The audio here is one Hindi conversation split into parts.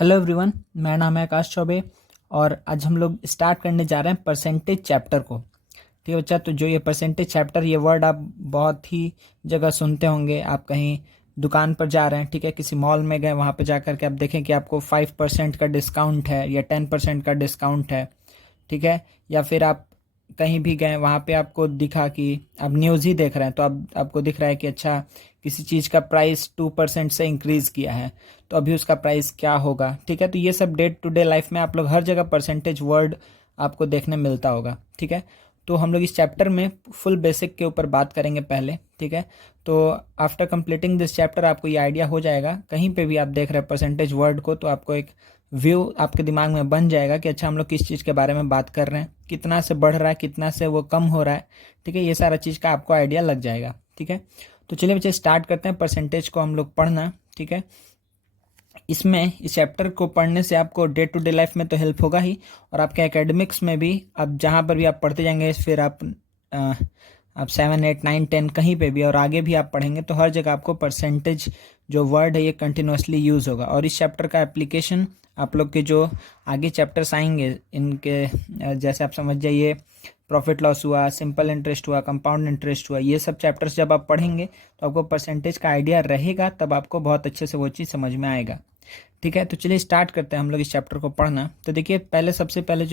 हेलो एवरीवन, मेरा नाम है आकाश चौबे और आज हम लोग स्टार्ट करने जा रहे हैं परसेंटेज चैप्टर को। ठीक है बच्चा, तो जो ये परसेंटेज चैप्टर, ये वर्ड आप बहुत ही जगह सुनते होंगे। आप कहीं दुकान पर जा रहे हैं, ठीक है, किसी मॉल में गए, वहाँ पर जा कर के आप देखें कि आपको 5% का डिस्काउंट है या 10% का डिस्काउंट है, ठीक है। या फिर आप कहीं भी गए, वहाँ पे आपको दिखा कि आप न्यूज़ ही देख रहे हैं, तो आपको दिख रहा है कि अच्छा, किसी चीज़ का प्राइस 2% से इंक्रीज़ किया है, तो अभी उसका प्राइस क्या होगा, ठीक है। तो ये सब डे टू डे लाइफ में आप लोग हर जगह परसेंटेज वर्ड आपको देखने मिलता होगा, ठीक है। तो हम लोग इस चैप्टर में फुल बेसिक के ऊपर बात करेंगे पहले, ठीक है। तो आफ्टर कंप्लीटिंग दिस चैप्टर आपको ये आइडिया हो जाएगा, कहीं पे भी आप देख रहे हैं परसेंटेज वर्ड को, तो आपको एक व्यू आपके दिमाग में बन जाएगा कि अच्छा, हम लोग किस चीज़ के बारे में बात कर रहे हैं, कितना से बढ़ रहा है, कितना से वो कम हो रहा है, ठीक है। ये सारा चीज़ का आपको आइडिया लग जाएगा, ठीक है। तो चलिए बच्चे स्टार्ट करते हैं परसेंटेज को हम लोग पढ़ना, ठीक है। इसमें इस चैप्टर को पढ़ने से आपको डे टू डे लाइफ में तो हेल्प होगा ही, और आपके एकेडमिक्स में भी, अब जहाँ पर भी आप पढ़ते जाएंगे, फिर आप 7, 8, 9, 10 कहीं पे भी और आगे भी आप पढ़ेंगे, तो हर जगह आपको परसेंटेज जो वर्ड है ये कंटिन्यूसली यूज़ होगा। और इस चैप्टर का एप्लीकेशन आप लोग के जो आगे चैप्टर्स आएंगे इनके, जैसे आप समझ जाइए, प्रॉफिट लॉस हुआ, सिंपल इंटरेस्ट हुआ, कंपाउंड इंटरेस्ट हुआ, ये सब चैप्टर्स जब आप पढ़ेंगे तो आपको परसेंटेज का आइडिया रहेगा, तब आपको बहुत अच्छे से वो चीज़ समझ में आएगा, ठीक है। तो चलिए स्टार्ट करते हैं हम लोग इस चैप्टर को पढ़ना। तो देखिए, सबसे पहले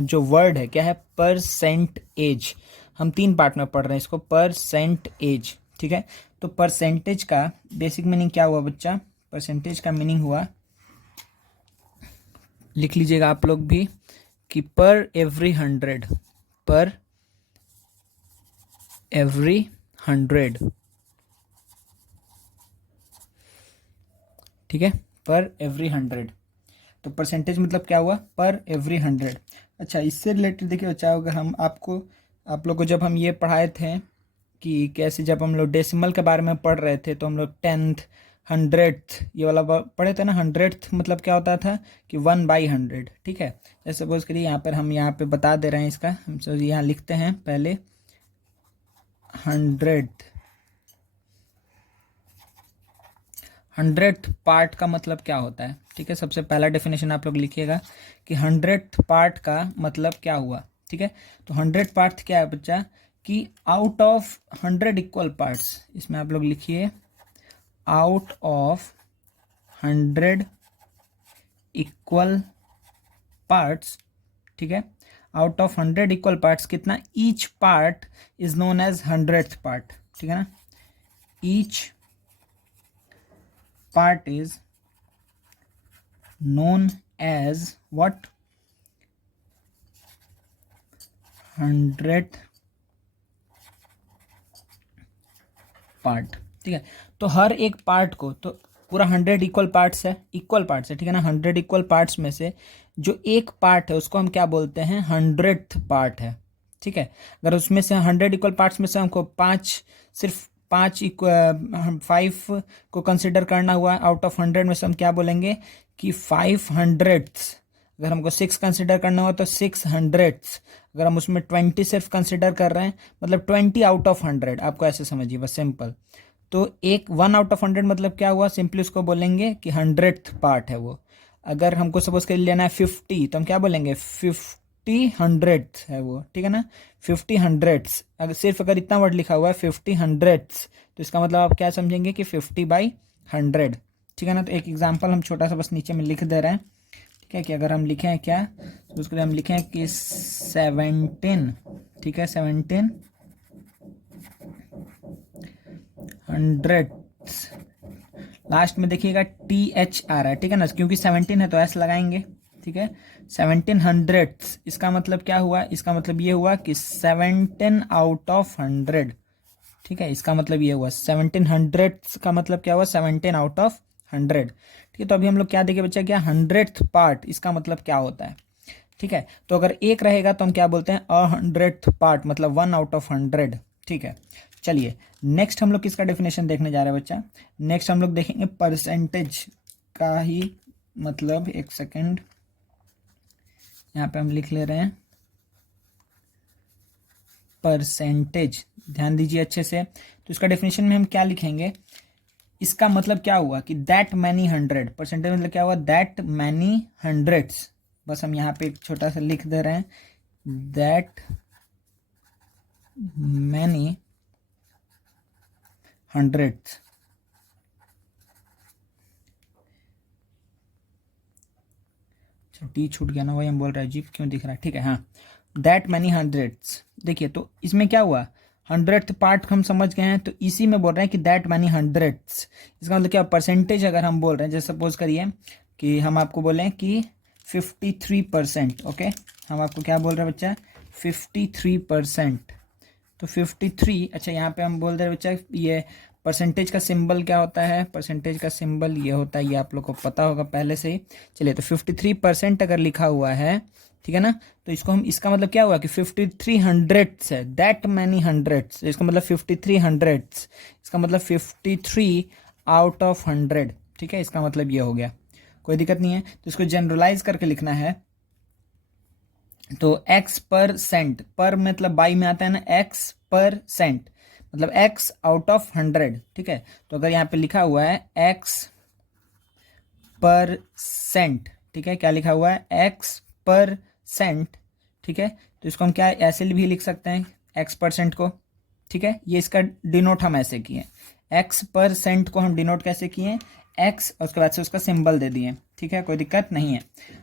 जो वर्ड है क्या है, परसेंट एज। हम 3 पार्ट में पढ़ रहे हैं इसको, परसेंट एज, ठीक है। तो परसेंटेज का बेसिक मीनिंग क्या हुआ बच्चा? परसेंटेज का मीनिंग हुआ, लिख लीजिएगा आप लोग भी, कि पर एवरी 100, पर एवरी 100, ठीक है, पर एवरी 100। तो परसेंटेज मतलब क्या हुआ? पर एवरी 100। अच्छा, इससे रिलेटेड देखिए बच्चा, अगर आप लोग को जब हम ये पढ़ाए थे कि कैसे, जब हम लोग डेसिमल के बारे में पढ़ रहे थे, तो हम लोग 10th, 100th ये वाला पढ़े थे ना। 100th मतलब क्या होता था कि 1/100, ठीक है। जैसे सपोज करिए, यहाँ पर हम यहाँ पे बता दे रहे हैं इसका, हम यहाँ लिखते हैं पहले 100th। 100th पार्ट का मतलब क्या होता है, ठीक है। सबसे पहला डेफिनेशन आप लोग लिखिएगा कि 100th पार्ट का मतलब क्या हुआ, ठीक है। तो 100 पार्ट क्या है बच्चा? कि आउट ऑफ 100 इक्वल पार्ट्स, इसमें आप लोग लिखिए आउट ऑफ 100 इक्वल पार्ट्स, ठीक है। आउट ऑफ 100 इक्वल पार्ट्स कितना? Each part is known as 100th part, ठीक है ना। ईच part is known as what? 100th part, ठीक है। तो हर एक पार्ट को, तो पूरा 100 इक्वल पार्ट्स है, ठीक है ना। 100 इक्वल पार्ट्स में से जो एक पार्ट है उसको हम क्या बोलते हैं? 100th पार्ट है, ठीक है। अगर उसमें से 100 इक्वल पार्ट्स में से हमको सिर्फ 5 को कंसिडर करना हुआ आउट ऑफ 100 में से, हम क्या बोलेंगे कि 500ths। अगर हमको 6 कंसिडर करना हुआ तो 600ths। अगर हम उसमें 20 सिर्फ कंसिडर कर रहे हैं, मतलब 20 आउट ऑफ 100, आपको ऐसे समझिए बस, सिंपल। तो एक 1 आउट ऑफ 100 मतलब क्या हुआ? सिंपली उसको बोलेंगे कि 100th पार्ट है वो। अगर हमको सपोज कर लेना है 50, तो हम क्या बोलेंगे? 50 100th है वो, ठीक है ना। 50 100ths, अगर इतना वर्ड लिखा हुआ है 50 100ths, तो इसका मतलब आप क्या समझेंगे कि 50/100, ठीक है ना। तो एक एग्जाम्पल हम छोटा सा बस नीचे में लिख दे रहे हैं, ठीक है। कि अगर हम लिखें क्या, तो उसके लिए हम लिखें कि 17, ठीक है, 17 100ths। लास्ट में देखिएगा TH आ रहा है, ठीक है ना, क्योंकि 17 है तो S लगाएंगे, ठीक है। 1700ths, इसका मतलब क्या हुआ? इसका मतलब ये हुआ कि 17 आउट ऑफ 100, ठीक है। इसका मतलब ये हुआ 1700ths का मतलब क्या हुआ? 17 आउट ऑफ 100, ठीक है। तो अभी हम लोग क्या देखे बच्चा? क्या 100th पार्ट, इसका मतलब क्या होता है, ठीक है। तो अगर एक रहेगा तो हम क्या बोलते हैं? 100th पार्ट, मतलब 1 आउट ऑफ 100, ठीक है। चलिए नेक्स्ट हम लोग किसका डेफिनेशन देखने जा रहे हैं बच्चा? नेक्स्ट हम लोग देखेंगे परसेंटेज का ही मतलब। एक सेकेंड, यहाँ पे हम लिख ले रहे हैं परसेंटेज, ध्यान दीजिए अच्छे से। तो इसका डेफिनेशन में हम क्या लिखेंगे? इसका मतलब क्या हुआ कि दैट मैनी हंड्रेड, परसेंटेज मतलब क्या हुआ, दैट मैनी हंड्रेड्स, बस हम यहाँ पे एक छोटा सा लिख दे रहे हैं, दैट मैनी हंड्रेड्स, टी छूट गया ना, वही हम बोल रहे हैं, जीप क्यों दिख रहा है, ठीक है, हाँ, दैट मैनी हंड्रेड्स। देखिए तो इसमें क्या हुआ, हंड्रेड पार्ट हम समझ गए हैं, तो इसी में बोल रहे हैं कि दैट मैनी हंड्रेड्स, इसका मतलब क्या, परसेंटेज अगर हम बोल रहे हैं, जैसे सपोज करिए कि हम आपको बोलें कि 53%, ओके, हम आपको क्या बोल रहे हैं बच्चा, 53%, तो 53, अच्छा यहाँ पे हम बोल रहे हैं बच्चा, ये परसेंटेज का सिंबल क्या होता है, परसेंटेज का सिंबल ये होता है, ये आप लोग को पता होगा पहले से ही। चलिए तो 53% अगर लिखा हुआ है, ठीक है ना, तो इसको हम, इसका मतलब क्या हुआ कि 53 हंड्रेड्स है, दैट मैनी हंड्रेड्स, इसका मतलब 53 हंड्रेड्स, इसका मतलब 53 आउट ऑफ 100, ठीक है, इसका मतलब ये हो गया, कोई दिक्कत नहीं है। तो इसको जनरलाइज करके लिखना है, तो x%, पर मतलब बाई में आता है ना, x% मतलब x आउट ऑफ 100, ठीक है, तो अगर यहाँ पे लिखा हुआ है x%, ठीक है, क्या लिखा हुआ है, x%, ठीक है, तो इसको हम क्या ऐसे भी लिख सकते हैं x% को, ठीक है, ये इसका डिनोट हम ऐसे किए, x% को हम डिनोट कैसे किए, x और उसके बाद से उसका सिंबल दे दिए, ठीक है, कोई दिक्कत नहीं है।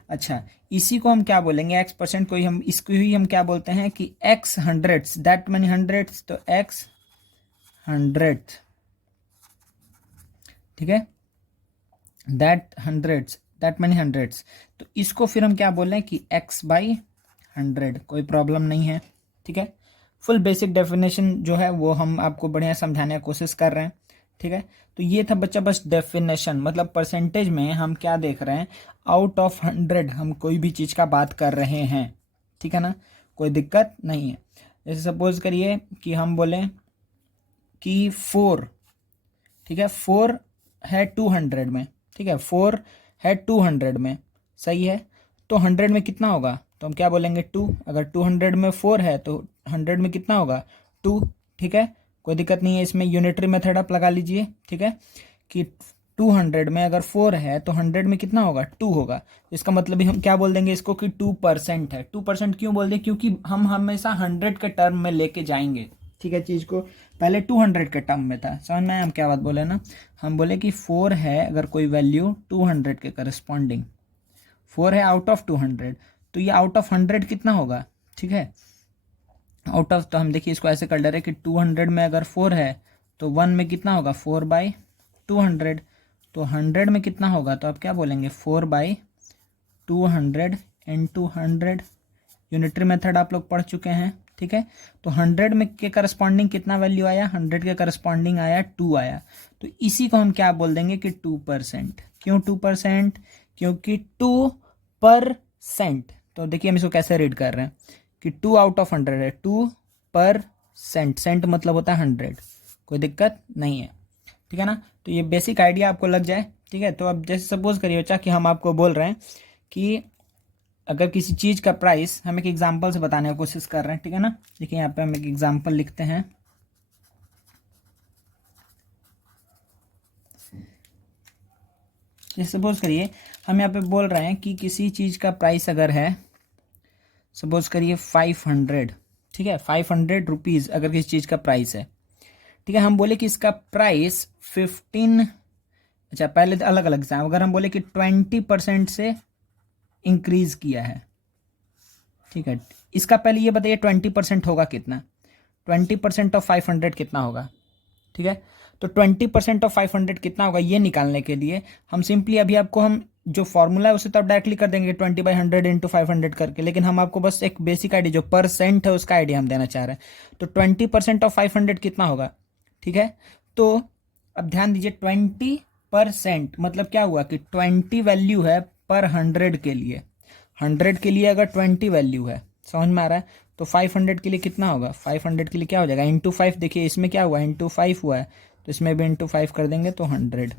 अच्छा, इसी को हम क्या बोलेंगे, x% को ही हम, इसको ही हम क्या बोलते हैं कि x hundreds, that many hundreds, तो x हंड्रेड, ठीक है, that hundreds, that many hundreds, तो इसको फिर हम क्या बोल रहे हैं कि x/100, कोई प्रॉब्लम नहीं है, ठीक है। फुल बेसिक डेफिनेशन जो है वो हम आपको बढ़िया समझाने की कोशिश कर रहे हैं, ठीक है। तो ये था बच्चा बस डेफिनेशन, मतलब परसेंटेज में हम क्या देख रहे हैं, आउट ऑफ 100 हम कोई भी चीज़ का बात कर रहे हैं, ठीक है ना, कोई दिक्कत नहीं है। जैसे सपोज करिए कि हम बोलें कि 4, ठीक है, 4 है 200 में, ठीक है, 4 है 200 में, सही है, तो 100 में कितना होगा, तो हम क्या बोलेंगे 2, अगर 200 में 4 है तो 100 में कितना होगा 2, ठीक है, कोई दिक्कत नहीं है, इसमें यूनिटरी मेथड आप लगा लीजिए, ठीक है, कि 200 में अगर 4 है तो 100 में कितना होगा 2 होगा, इसका मतलब हम क्या बोल देंगे इसको कि 2% है। 2% क्यों बोल दें, क्योंकि हम हमेशा 100 के टर्म में लेके जाएंगे, ठीक है, चीज़ को, पहले 200 के टर्म में था, समझ में आया हम क्या बात बोले ना, हम बोले कि 4 है अगर कोई वैल्यू 200 के करस्पॉन्डिंग, 4 है आउट ऑफ 200, तो ये आउट ऑफ 100 कितना होगा, ठीक है, आउट ऑफ, तो हम देखिए इसको ऐसे कर ले रहे कि 200 में अगर 4 है तो 1 में कितना होगा 4/200, तो 100 में कितना होगा, तो आप क्या बोलेंगे 4/200 इंटू 100, यूनिटरी मेथड आप लोग पढ़ चुके हैं, ठीक है, तो 100 में के करस्पॉन्डिंग कितना वैल्यू आया, 100 के करस्पॉन्डिंग आया 2 आया, तो इसी को हम क्या बोल देंगे कि 2%, क्यों 2%, क्योंकि 2%, तो देखिए हम इसको कैसे रीड कर रहे हैं कि 2 आउट ऑफ 100 है, 2%, सेंट मतलब होता है 100, कोई दिक्कत नहीं है, ठीक है ना, तो ये बेसिक आइडिया आपको लग जाए, ठीक है। तो अब जैसे सपोज करिए बच्चा कि हम आपको बोल रहे हैं कि अगर किसी चीज़ का प्राइस, हम एक एग्जांपल से बताने की कोशिश कर रहे हैं, ठीक है ना, देखिए यहाँ पे हम एक एग्जांपल लिखते हैं, जैसे सपोज करिए हम यहाँ पे बोल रहे हैं कि किसी चीज़ का प्राइस अगर है, सपोज करिए 500, ठीक है, 500 रुपीज़ अगर किसी चीज़ का प्राइस है, ठीक है, हम बोले कि इसका प्राइस 15, अच्छा पहले तो अलग अलग एग्जाम, अगर हम बोले कि 20% से इंक्रीज किया है, ठीक है, इसका पहले ये बताइए 20% होगा कितना, 20% ऑफ 500 कितना होगा, ठीक है, तो 20% ऑफ 500 कितना होगा ये निकालने के लिए हम सिंपली अभी आपको, हम जो फॉर्मूला है उसे तो आप डायरेक्टली कर देंगे 20/100 इंटू 500 करके, लेकिन हम आपको बस एक बेसिक आइडिया जो परसेंट है उसका आइडिया हम देना चाह रहे हैं, तो 20% ऑफ 500 कितना होगा, ठीक है, तो अब ध्यान दीजिए 20% मतलब क्या हुआ कि 20 वैल्यू है पर 100 के लिए, 100 के लिए अगर 20 वैल्यू है, समझ में आ रहा है, तो 500 के लिए कितना होगा, 500 के लिए क्या हो जाएगा इंटू 5, देखिए इसमें क्या हुआ इंटू 5 हुआ है, तो इसमें भी इंटू 5 कर देंगे तो 100,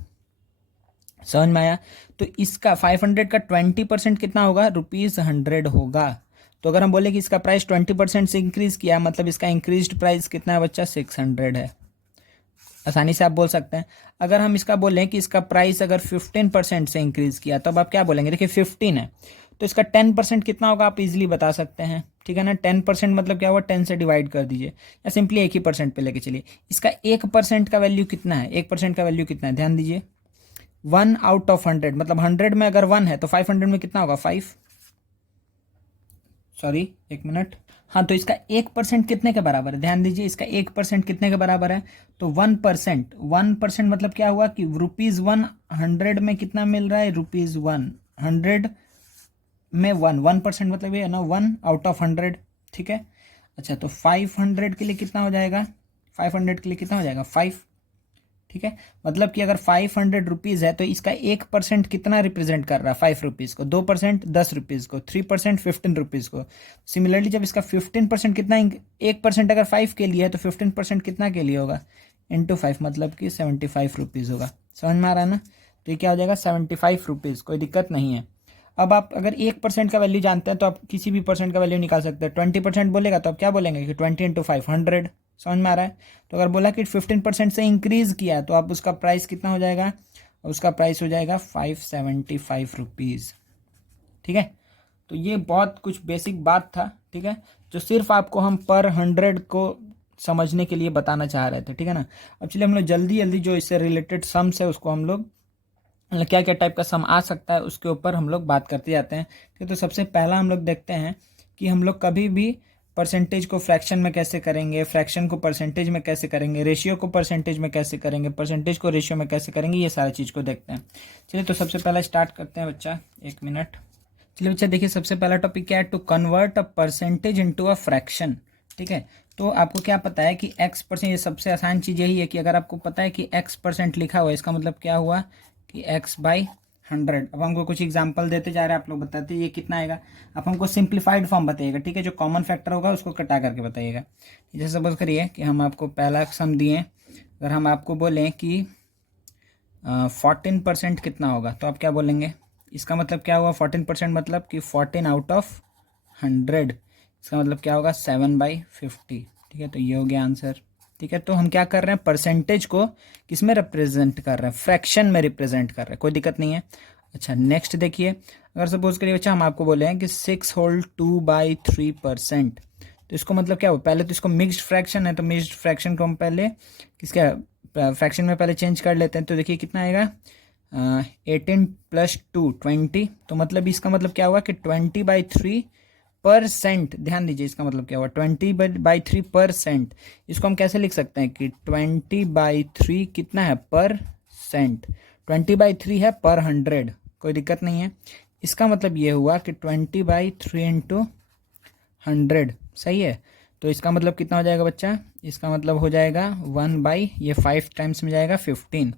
समझ में आया। तो इसका 500 का 20% कितना होगा, ₹100 होगा, तो अगर हम बोले कि इसका प्राइस 20% से इंक्रीज किया, मतलब इसका इंक्रीज्ड प्राइस कितना है बच्चा 600 है, आसानी से आप बोल सकते हैं। अगर हम इसका बोलें कि इसका प्राइस अगर 15% से इंक्रीज़ किया तो अब आप क्या बोलेंगे, देखिए 15 है तो इसका 10% कितना होगा आप इजीली बता सकते हैं, ठीक है ना। 10% मतलब क्या हुआ, 10 से डिवाइड कर दीजिए या सिंपली एक ही परसेंट पे लेके चलिए। इसका 1% का वैल्यू कितना है, 1% का वैल्यू कितना है, ध्यान दीजिए 1/100, मतलब 100 में अगर 1 है तो 500 में कितना होगा 5, सॉरी एक मिनट, हाँ तो इसका 1% कितने के बराबर है, ध्यान दीजिए इसका 1% कितने के बराबर है, तो 1%, 1% मतलब क्या हुआ कि ₹1 100 में कितना मिल रहा है, ₹1 100 में 1% मतलब ये है ना 1/100, ठीक है। अच्छा तो 500 के लिए कितना हो जाएगा, 500 के लिए कितना हो जाएगा 5, ठीक है। मतलब कि अगर 500 रुपीज़ है तो इसका 1% कितना रिप्रेजेंट कर रहा है, 5 रुपीज़ को, 2% 10 रुपीज़ को, 3% 15 रुपीज़ को। सिमिलरली जब इसका 15% कितना, 1% अगर 5 के लिए है तो 15% कितना के लिए होगा, इंटू 5 मतलब कि 75 रुपीज़ होगा। समझ में आ रहा है ना। तो ये क्या हो जाएगा 75 रुपीज़, कोई दिक्कत नहीं है। अब आप अगर 1% का वैल्यू जानते हैं तो आप किसी भी परसेंट का वैल्यू निकाल सकते हैं। 20% बोलेगा तो आप क्या बोलेंगे कि 20 इंटू 500, समझ में आ रहा है। तो अगर बोला कि 15% से इंक्रीज़ किया है तो आप उसका प्राइस कितना हो जाएगा, उसका प्राइस हो जाएगा 575 रुपीज़, ठीक है। तो ये बहुत कुछ बेसिक बात था, ठीक है, जो सिर्फ आपको हम पर 100 को समझने के लिए बताना चाह रहे थे, ठीक है ना। अब चलिए हम लोग जल्दी जल्दी जो इससे रिलेटेड सम्स है उसको हम लोग, मतलब क्या क्या टाइप का सम आ सकता है उसके ऊपर हम लोग बात करते जाते हैं, ठीक है। तो सबसे पहला हम लोग देखते हैं कि हम लोग कभी भी परसेंटेज को फ्रैक्शन में कैसे करेंगे, फ्रैक्शन को परसेंटेज में कैसे करेंगे, रेशियो को परसेंटेज में कैसे करेंगे, परसेंटेज को रेशियो में कैसे करेंगे, ये सारी चीज़ को देखते हैं। चलिए तो सबसे पहला स्टार्ट करते हैं बच्चा, एक मिनट। चलिए बच्चा देखिए सबसे पहला टॉपिक क्या है, to convert a percentage into a fraction, ठीक है। तो आपको क्या पता है कि x%, ये सबसे आसान चीज़ यही है कि अगर आपको पता है कि x% लिखा हुआ है इसका मतलब क्या हुआ कि x/100। अब हमको कुछ एग्जांपल देते जा रहे हैं, आप लोग बताते ये कितना आएगा। आप हमको सिंप्लीफाइड फॉर्म बताइएगा, ठीक है, जो कॉमन फैक्टर होगा उसको कटा करके बताइएगा। जैसे सपोज करिए कि हम आपको पहला सम दिए, अगर हम आपको बोलें कि 14% कितना होगा तो आप क्या बोलेंगे, इसका मतलब क्या हुआ 14% मतलब कि 14/100, इसका मतलब क्या होगा 7/50, ठीक है। तो ये हो गया आंसर, ठीक है। तो हम क्या कर रहे हैं, परसेंटेज को किस में रिप्रेजेंट कर रहे हैं, फ्रैक्शन में रिप्रेजेंट कर रहे हैं, कोई दिक्कत नहीं है। अच्छा नेक्स्ट देखिए, अगर सपोज करिए बच्चा हम आपको बोले हैं कि 6 होल 2/3%, तो इसको मतलब क्या हुआ, पहले तो इसको मिक्स्ड फ्रैक्शन है तो मिक्स्ड फ्रैक्शन को हम पहले किसका फ्रैक्शन में पहले चेंज कर लेते हैं। तो देखिए कितना आएगा 18 + 2 20, तो मतलब इसका मतलब क्या हुआ कि 20/3%, ध्यान दीजिए इसका मतलब क्या हुआ 20/3%। इसको हम कैसे लिख सकते हैं कि 20/3 कितना है परसेंट, 20/3 है पर 100, कोई दिक्कत नहीं है। इसका मतलब ये हुआ कि 20/3 इंटू 100, सही है। तो इसका मतलब कितना हो जाएगा बच्चा, इसका मतलब हो जाएगा 1 ये 5 टाइम्स में जाएगा 15,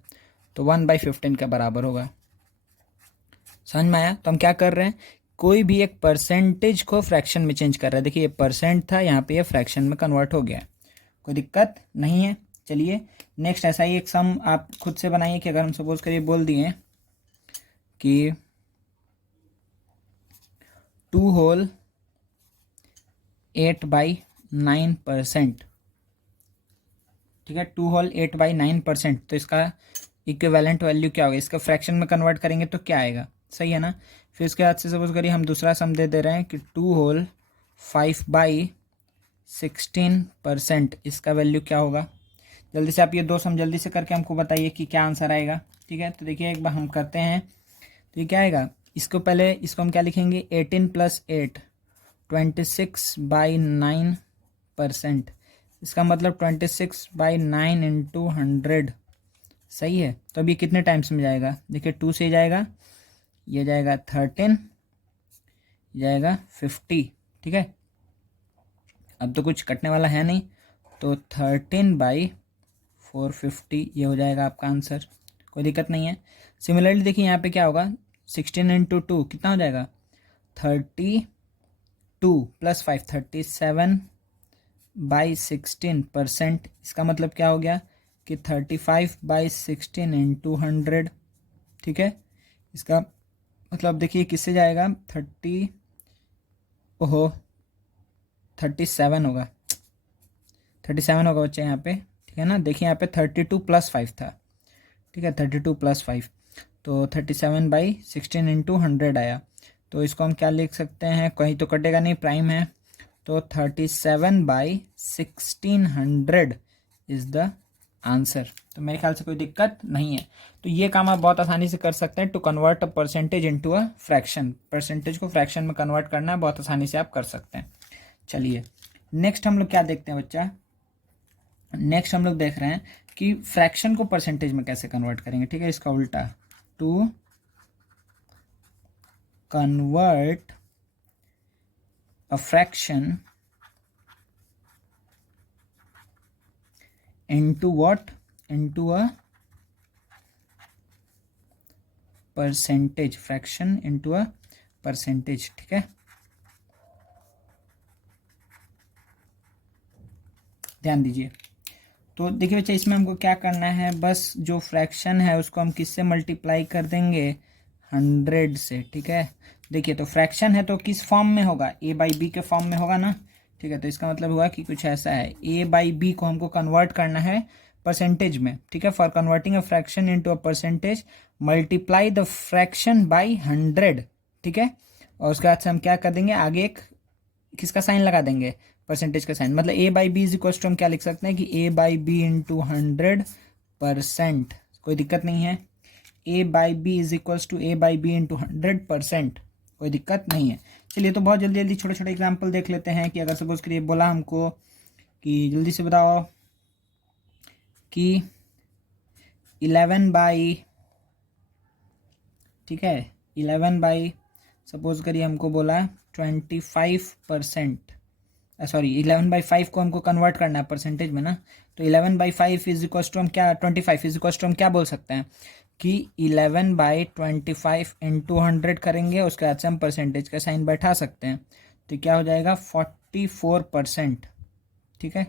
तो 1/15 का बराबर होगा। समझ में आया। तो हम क्या कर रहे हैं, कोई भी एक परसेंटेज को फ्रैक्शन में चेंज कर रहे हैं। देखिए ये परसेंट था, यहाँ पे ये फ्रैक्शन में कन्वर्ट हो गया, कोई दिक्कत नहीं है। चलिए नेक्स्ट ऐसा ही एक सम आप खुद से बनाइए कि अगर हम सपोज करिए बोल दिए कि 2 होल 8/9%, ठीक है, 2 होल 8/9%, तो इसका इक्विवेलेंट वैल्यू क्या होगा, इसका फ्रैक्शन में कन्वर्ट करेंगे तो क्या आएगा, सही है ना। फिर उसके बाद से सपोज करिए हम दूसरा सम दे रहे हैं कि 2 होल 5/16%, इसका वैल्यू क्या होगा। जल्दी से आप ये दो सम जल्दी से करके हमको बताइए कि क्या आंसर आएगा, ठीक है। तो देखिए एक बार हम करते हैं, तो ये क्या आएगा, इसको पहले इसको हम क्या लिखेंगे 18 + 8 26/9%, इसका मतलब 26/9 इंटू 100, सही है। तो अभी कितने टाइम्स में जाएगा, देखिए 2 से जाएगा, ये जाएगा 13, जाएगा 50, ठीक है। अब तो कुछ कटने वाला है नहीं, तो 13/450 ये हो जाएगा आपका आंसर, कोई दिक्कत नहीं है। सिमिलरली देखिए यहाँ पे क्या होगा 16 इंटू 2 कितना हो जाएगा 32 + 5 37/16%, इसका मतलब क्या हो गया कि 35/16 इंटू 100, ठीक है। इसका मतलब देखिए किससे जाएगा 37 होगा, 37 होगा बच्चे यहाँ पे, ठीक है ना। देखिए यहाँ पे 32 + 5 था, ठीक है, 32 + 5, तो 37/16 इंटू 100 आया। तो इसको हम क्या लिख सकते हैं, कहीं तो कटेगा नहीं, प्राइम है, तो 37/1600 इज़ द आंसर। तो मेरे ख्याल से कोई दिक्कत नहीं है। तो ये काम आप बहुत आसानी से कर सकते हैं, to convert a percentage into a fraction. Percentage को फ्रैक्शन में कन्वर्ट करना है, बहुत आसानी से आप कर सकते हैं। चलिए नेक्स्ट हम लोग क्या देखते हैं बच्चा, नेक्स्ट हम लोग देख रहे हैं कि फ्रैक्शन को परसेंटेज में कैसे कन्वर्ट करेंगे। ठीक है, इसका उल्टा, to convert a fraction into what, into a percentage, fraction into a percentage। ठीक है, ध्यान दीजिए। तो देखिए बच्चे, इसमें हमको क्या करना है, बस जो फ्रैक्शन है उसको हम किससे मल्टीप्लाई कर देंगे, 100 से। ठीक है, देखिए तो फ्रैक्शन है तो किस फॉर्म में होगा, a/b के फॉर्म में होगा ना। ठीक है, तो इसका मतलब हुआ कि कुछ ऐसा है, a/b को हमको कन्वर्ट करना है परसेंटेज में। ठीक है, for converting a fraction into a percentage multiply the fraction by 100। ठीक है, और उसके बाद से हम क्या कर देंगे, आगे एक किसका साइन लगा देंगे, परसेंटेज का साइन। मतलब a/b इज इक्वल टू हम क्या लिख सकते हैं कि a/b इंटू 100%। कोई दिक्कत नहीं है, a/b is equal to a/b into 100%, कोई दिक्कत नहीं है। चलिए तो बहुत जल्दी जल्दी छोटे छोटे एग्जाम्पल देख लेते हैं कि अगर सपोज करिए बोला हमको कि जल्दी से बताओ कि 11/, ठीक है, 11/ सपोज करिए हमको बोला 25%, सॉरी 11/5 को हमको कन्वर्ट करना है परसेंटेज में ना। तो 11/5 इज इक्वल टू हम क्या, 25 इज इक्वल टू हम क्या बोल सकते हैं कि 11/25 इंटू 100 करेंगे, उसके बाद से हम परसेंटेज का साइन बैठा सकते हैं। तो क्या हो जाएगा, 44%। ठीक है,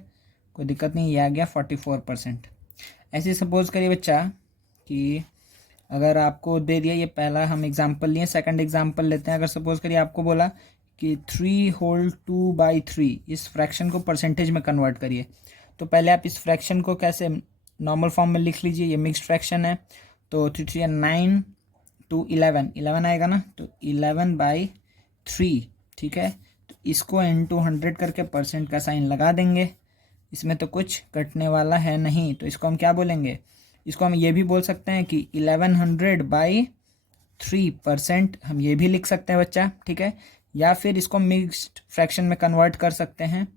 कोई दिक्कत नहीं, ये आ गया 44%। ऐसे सपोज करिए बच्चा कि अगर आपको दे दिया, ये पहला हम एग्जाम्पल लिए, सेकंड एग्जाम्पल लेते हैं। अगर सपोज करिए आपको बोला कि 3/2/3 इस फ्रैक्शन को परसेंटेज में कन्वर्ट करिए। तो पहले आप इस फ्रैक्शन को कैसे नॉर्मल फॉर्म में लिख लीजिए, ये मिक्स्ड फ्रैक्शन है। तो 3 9 2 11 आएगा ना, तो 11/3। ठीक है, तो इसको इंटू 100 करके परसेंट का साइन लगा देंगे। इसमें तो कुछ कटने वाला है नहीं, तो इसको हम क्या बोलेंगे, इसको हम ये भी बोल सकते हैं कि 1100/3%, हम ये भी लिख सकते हैं बच्चा। ठीक है, या फिर इसको मिक्स्ड फ्रैक्शन में कन्वर्ट कर सकते हैं।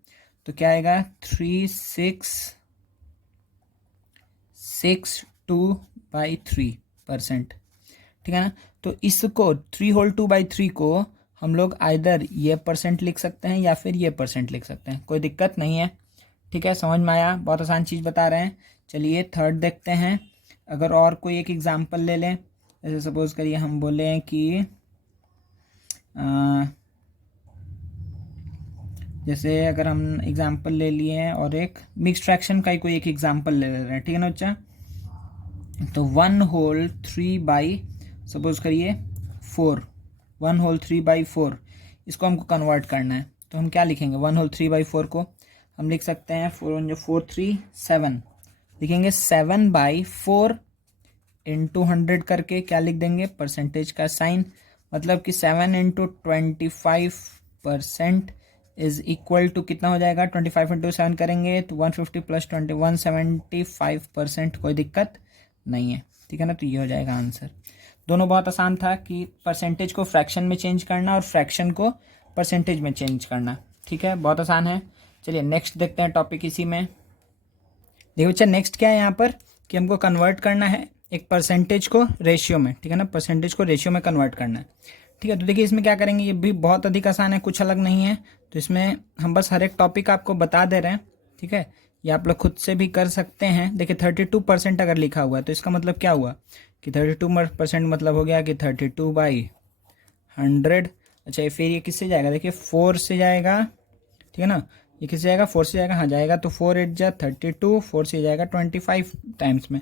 तो क्या आएगा, 3662/3%। ठीक है ना, तो इसको 3/2/3 को हम लोग आइदर ये परसेंट लिख सकते हैं या फिर ये परसेंट लिख सकते हैं, कोई दिक्कत नहीं है। ठीक है, समझ में आया, बहुत आसान चीज़ बता रहे हैं। चलिए थर्ड देखते हैं। अगर और कोई एक एग्जांपल ले लें, जैसे सपोज करिए हम बोले कि जैसे अगर हम एग्जांपल ले लिए हैं और एक मिक्स्ड फ्रैक्शन का ही कोई एक एग्जांपल ले रहे हैं। ठीक है ना बच्चा, तो 1/3 सपोज करिए 4, 1/3/4 इसको हमको कन्वर्ट करना है। तो हम क्या लिखेंगे, 1/3/4 को हम लिख सकते हैं 4 4 3 7, लिखेंगे 7/4 इंटू 100 करके क्या लिख देंगे, परसेंटेज का साइन। मतलब कि 7 इंटू 25% इज इक्वल टू कितना हो जाएगा, 25 इंटू 7 करेंगे तो 150 + 20 175%, कोई दिक्कत नहीं है। ठीक है ना, तो ये हो जाएगा आंसर। दोनों बहुत आसान था कि परसेंटेज को फ्रैक्शन में चेंज करना और फ्रैक्शन को परसेंटेज में चेंज करना। ठीक है, बहुत आसान है। चलिए नेक्स्ट देखते हैं टॉपिक इसी में। देखिए बच्चा, नेक्स्ट क्या है यहाँ पर कि हमको कन्वर्ट करना है एक परसेंटेज को रेशियो में। ठीक है ना, परसेंटेज को रेशियो में कन्वर्ट करना है। ठीक है, तो देखिए इसमें क्या करेंगे, ये भी बहुत अधिक आसान है, कुछ अलग नहीं है। तो इसमें हम बस हर एक टॉपिक आपको बता दे रहे हैं। ठीक है, ये आप लोग खुद से भी कर सकते हैं। देखिए 32% अगर लिखा हुआ है तो इसका मतलब क्या हुआ कि 32% मतलब हो गया कि 32/100। अच्छा, फिर ये किससे जाएगा, देखिए 4 से जाएगा। ठीक है ना, ये किससे जाएगा, 4 से जाएगा, हाँ जाएगा। तो 4 8 जा 32, 4 से जाएगा 25 टाइम्स में।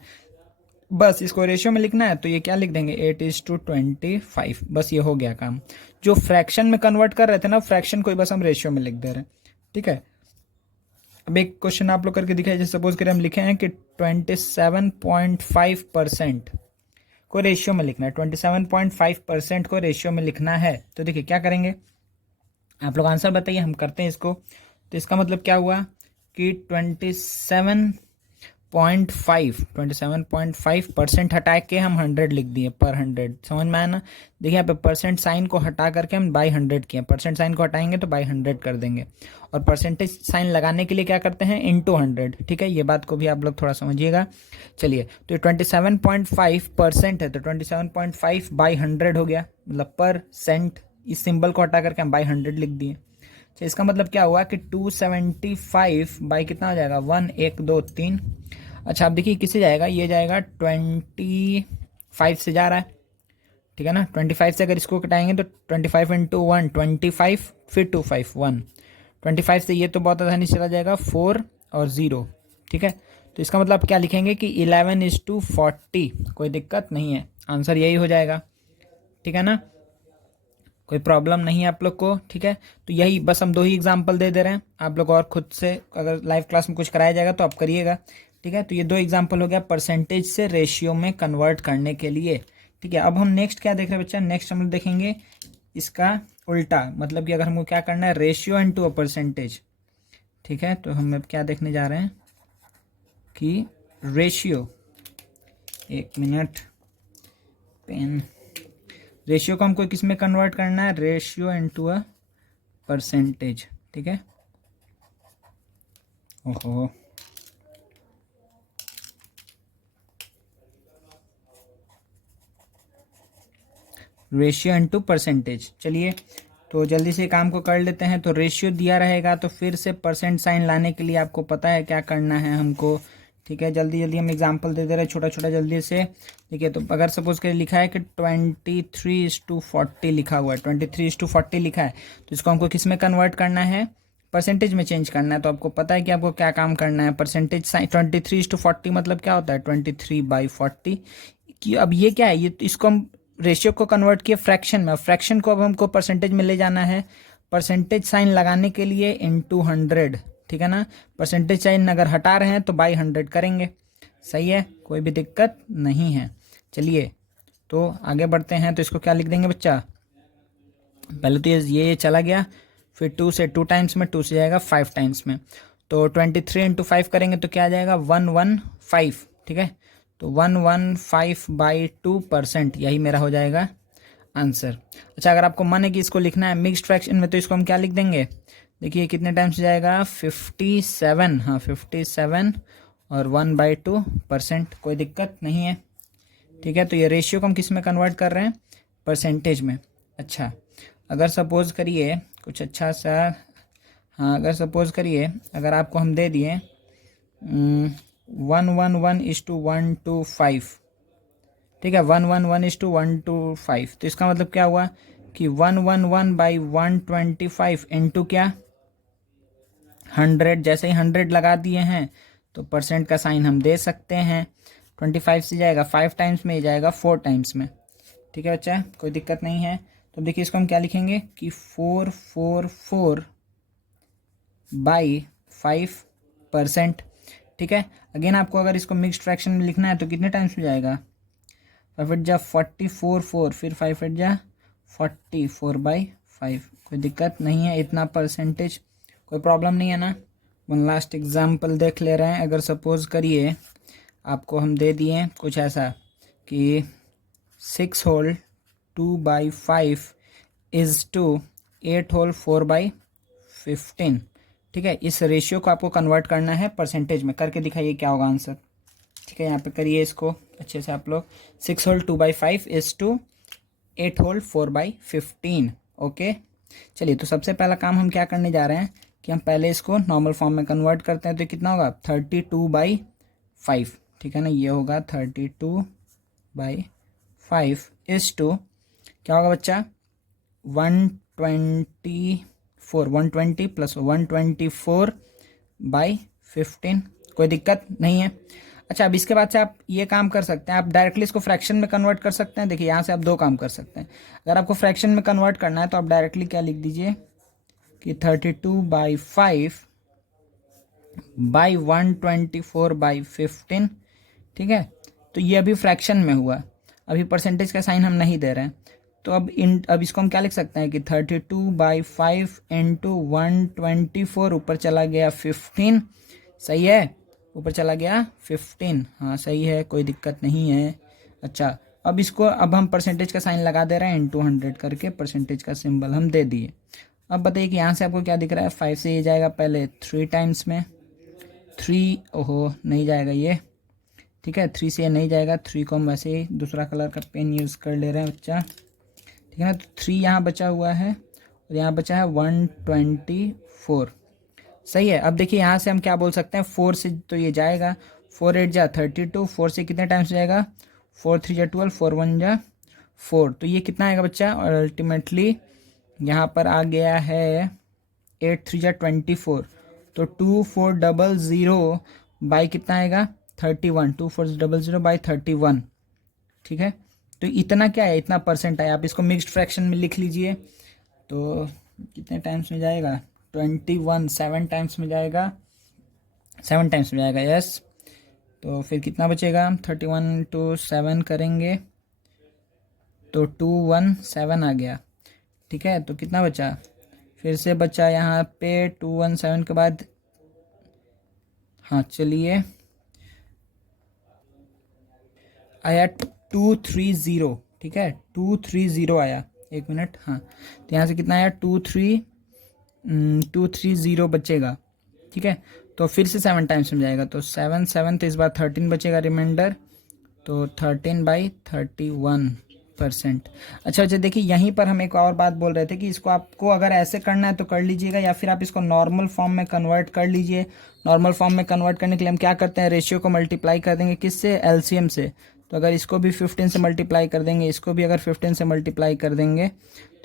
बस इसको रेशियो में लिखना है तो ये क्या लिख देंगे, 8:25। बस ये हो गया काम। जो फ्रैक्शन में कन्वर्ट कर रहे थे ना, फ्रैक्शन को ही बस हम रेशियो में लिख दे रहे हैं। ठीक है, अब एक क्वेश्चन आप लोग करके दिखाइए। जैसे सपोज करें हम लिखे हैं कि 27.5% को रेशियो में लिखना है, 27.5% को रेशियो में लिखना है। तो देखिए क्या करेंगे, आप लोग आंसर बताइए, हम करते हैं इसको। तो इसका मतलब क्या हुआ कि 27.5% हटा के हम 100 लिख दिए पर 100। समझ में आया ना। देखिए यहाँ पे परसेंट साइन को हटा करके हम बाई 100 किए, परसेंट साइन को हटाएंगे तो बाई 100 कर देंगे, और परसेंटेज साइन लगाने के लिए क्या करते हैं, इंटू 100। ठीक है, ये बात को भी आप लोग थोड़ा समझिएगा। चलिए, तो ये 27.5% है, तो 27.5 बाई 100 हो गया, मतलब परसेंट, इस सिंबल को हटा करके हम बाई 100 लिख दिए। अच्छा, इसका मतलब क्या हुआ कि 275 बाई कितना हो जाएगा, 1 1 2 3। अच्छा, आप देखिए किससे जाएगा, ये जाएगा 25 से जा रहा है। ठीक है ना, 25 से अगर इसको कटाएंगे तो 25 इंटू 1 25, फिर 25 1, 25 से ये तो बहुत आसानी से चला जाएगा 4 और 0। ठीक है, तो इसका मतलब क्या लिखेंगे कि 11:40, कोई दिक्कत नहीं है, आंसर यही हो जाएगा। ठीक है ना, कोई प्रॉब्लम नहीं है आप लोग को। ठीक है, तो यही बस हम 2 ही एग्जाम्पल दे रहे हैं आप लोग, और खुद से अगर लाइव क्लास में कुछ कराया जाएगा तो आप करिएगा। ठीक है, तो ये 2 एग्जाम्पल हो गया परसेंटेज से रेशियो में कन्वर्ट करने के लिए। ठीक है, अब हम नेक्स्ट क्या देख रहे हैं बच्चा, नेक्स्ट हम देखेंगे इसका उल्टा, मतलब कि अगर हमको क्या करना है, रेशियो इनटू अ परसेंटेज। ठीक है, तो हम अब क्या देखने जा रहे हैं कि रेशियो, 1 मिनट, पेन, रेशियो को हमको किस में कन्वर्ट करना है, रेशियो इनटू अ परसेंटेज। ठीक है, ओहो, रेशियो इनटू परसेंटेज। चलिए, तो जल्दी से काम को कर लेते हैं। तो रेशियो दिया रहेगा तो फिर से परसेंट साइन लाने के लिए आपको पता है क्या करना है हमको। ठीक है, जल्दी जल्दी हम एग्जांपल दे दे रहे हैं, छोटा छोटा जल्दी से। देखिए, तो अगर सपोज के लिखा है कि 23:40 लिखा हुआ है, 23:40 लिखा है, तो इसको हमको किस में कन्वर्ट करना है, परसेंटेज में चेंज करना है। तो आपको पता है कि आपको क्या काम करना है, परसेंटेज साइन 23:40 मतलब क्या होता है, 23/40 कि अब ये क्या है, ये इसको हम रेशियो को कन्वर्ट किए फ्रैक्शन में, फ्रैक्शन को अब हमको परसेंटेज में ले जाना है। परसेंटेज साइन लगाने के लिए इनटू 100। ठीक है ना, परसेंटेज साइन अगर हटा रहे हैं तो बाई 100 करेंगे। सही है, कोई भी दिक्कत नहीं है। चलिए, तो आगे बढ़ते हैं। तो इसको क्या लिख देंगे बच्चा, पहले तो ये चला गया, फिर 2 से 2 टाइम्स में, 2 से जाएगा 5 टाइम्स में। तो 23 इंटू 5 करेंगे तो क्या आ जाएगा, 115। ठीक है, तो 115/2%, यही मेरा हो जाएगा आंसर। अच्छा, अगर आपको मन है कि इसको लिखना है मिक्स्ड फ्रैक्शन में, तो इसको हम क्या लिख देंगे, देखिए कितने टाइम्स जाएगा, 57। हाँ, 57 और 1/2%, कोई दिक्कत नहीं है। ठीक है, तो ये रेशियो को हम किस में कन्वर्ट कर रहे हैं, परसेंटेज में। अच्छा, अगर सपोज करिए कुछ अच्छा सा, हाँ अगर सपोज करिए अगर आपको हम दे दिए 111:125, ठीक है, 111:125, तो इसका मतलब क्या हुआ कि 111/125 इंटू क्या, 100। जैसे ही 100 लगा दिए हैं तो परसेंट का साइन हम दे सकते हैं। 25 से जाएगा 5 टाइम्स में, जाएगा 4 टाइम्स में। ठीक है बच्चा, कोई दिक्कत नहीं है। तो देखिए इसको हम क्या लिखेंगे कि 444/5%। ठीक है, अगेन आपको अगर इसको मिक्स्ड फ्रैक्शन में लिखना है तो कितने टाइम्स में जाएगा, 5 फिर 5 44/5, कोई दिक्कत नहीं है, इतना परसेंटेज कोई प्रॉब्लम नहीं है ना। वन लास्ट एग्जाम्पल देख ले रहे हैं। अगर सपोज करिए आपको हम दे दिए कुछ ऐसा कि 6 होल 2/5 इज टू 8 होल 4/15। ठीक है, इस रेशियो को आपको कन्वर्ट करना है परसेंटेज में, करके दिखाइए क्या होगा आंसर। ठीक है, यहाँ पे करिए इसको अच्छे से आप लोग, 6 whole 2/5 is to 8 whole 4/15। Okay, चलिए, तो सबसे पहला काम हम क्या करने जा रहे हैं कि हम पहले इसको नॉर्मल फॉर्म में कन्वर्ट करते हैं। तो कितना होगा, 32/5। ठीक है ना, ये होगा 32/5 इज टू क्या होगा बच्चा, 124, 120 प्लस 124/15, कोई दिक्कत नहीं है। अच्छा, अब इसके बाद से आप ये काम कर सकते हैं, आप डायरेक्टली इसको फ्रैक्शन में कन्वर्ट कर सकते हैं। देखिए यहाँ से आप 2 काम कर सकते हैं। अगर आपको फ्रैक्शन में कन्वर्ट करना है तो आप डायरेक्टली क्या लिख दीजिए कि 32/5 बाई 124/15, ठीक है। तो ये अभी फ्रैक्शन में हुआ, अभी परसेंटेज का साइन हम नहीं दे रहे हैं। तो अब इसको हम क्या लिख सकते हैं कि 32/5 इंटू 124, ऊपर चला गया 15, सही है, ऊपर चला गया 15, हाँ सही है, कोई दिक्कत नहीं है। अच्छा, अब हम परसेंटेज का साइन लगा दे रहे हैं, इंटू 100 करके परसेंटेज का सिंबल हम दे दिए। अब बताइए कि यहाँ से आपको क्या दिख रहा है, 5 से ये जाएगा पहले 3 टाइम्स में, 3, ओहो नहीं जाएगा ये, ठीक है, 3 से ये नहीं जाएगा, 3 को हम वैसे ही दूसरा कलर का पेन यूज़ कर ले रहे हैं बच्चा, ठीक है ना। तो 3 यहाँ बचा हुआ है और यहाँ बचा है 124, सही है। अब देखिए यहाँ से हम क्या बोल सकते हैं, 4 से तो ये जाएगा, 4 8 जा 32, 4 से कितने टाइम्स जाएगा, 4 3 जा 12, 4 1 जा 4, तो ये कितना आएगा बच्चा, और अल्टीमेटली यहाँ पर आ गया है 8 3 जा 24, तो 2400 बाई कितना आएगा 31, 2400 बाई 31, ठीक है। तो इतना क्या है, इतना परसेंट है। आप इसको मिक्स्ड फ्रैक्शन में लिख लीजिए, तो कितने टाइम्स में जाएगा, 21, 7 टाइम्स में जाएगा, 7 टाइम्स में जाएगा, यस। तो फिर कितना बचेगा, 31 to 7 करेंगे तो 217 आ गया, ठीक है। तो कितना बचा, फिर से बचा यहाँ पे 217 के बाद, हाँ चलिए, आया 230, ठीक है, 230 आया, एक मिनट, हाँ। तो यहाँ से कितना आया, 230 बचेगा, ठीक है। तो फिर से 7 टाइम्स में जाएगा, तो 7 7, तो इस बार 13 बचेगा रिमाइंडर, तो 13/31%। अच्छा, देखिए यहीं पर हम एक और बात बोल रहे थे कि इसको आपको अगर ऐसे करना है तो कर लीजिएगा, या फिर आप इसको नॉर्मल फॉर्म में कन्वर्ट कर लीजिए। नॉर्मल फॉर्म में कन्वर्ट करने के लिए हम क्या करते हैं, रेशियो को मल्टीप्लाई कर देंगे, किससे, एलसीएम से। तो अगर इसको भी 15 से मल्टीप्लाई कर देंगे, इसको भी अगर 15 से मल्टीप्लाई कर देंगे,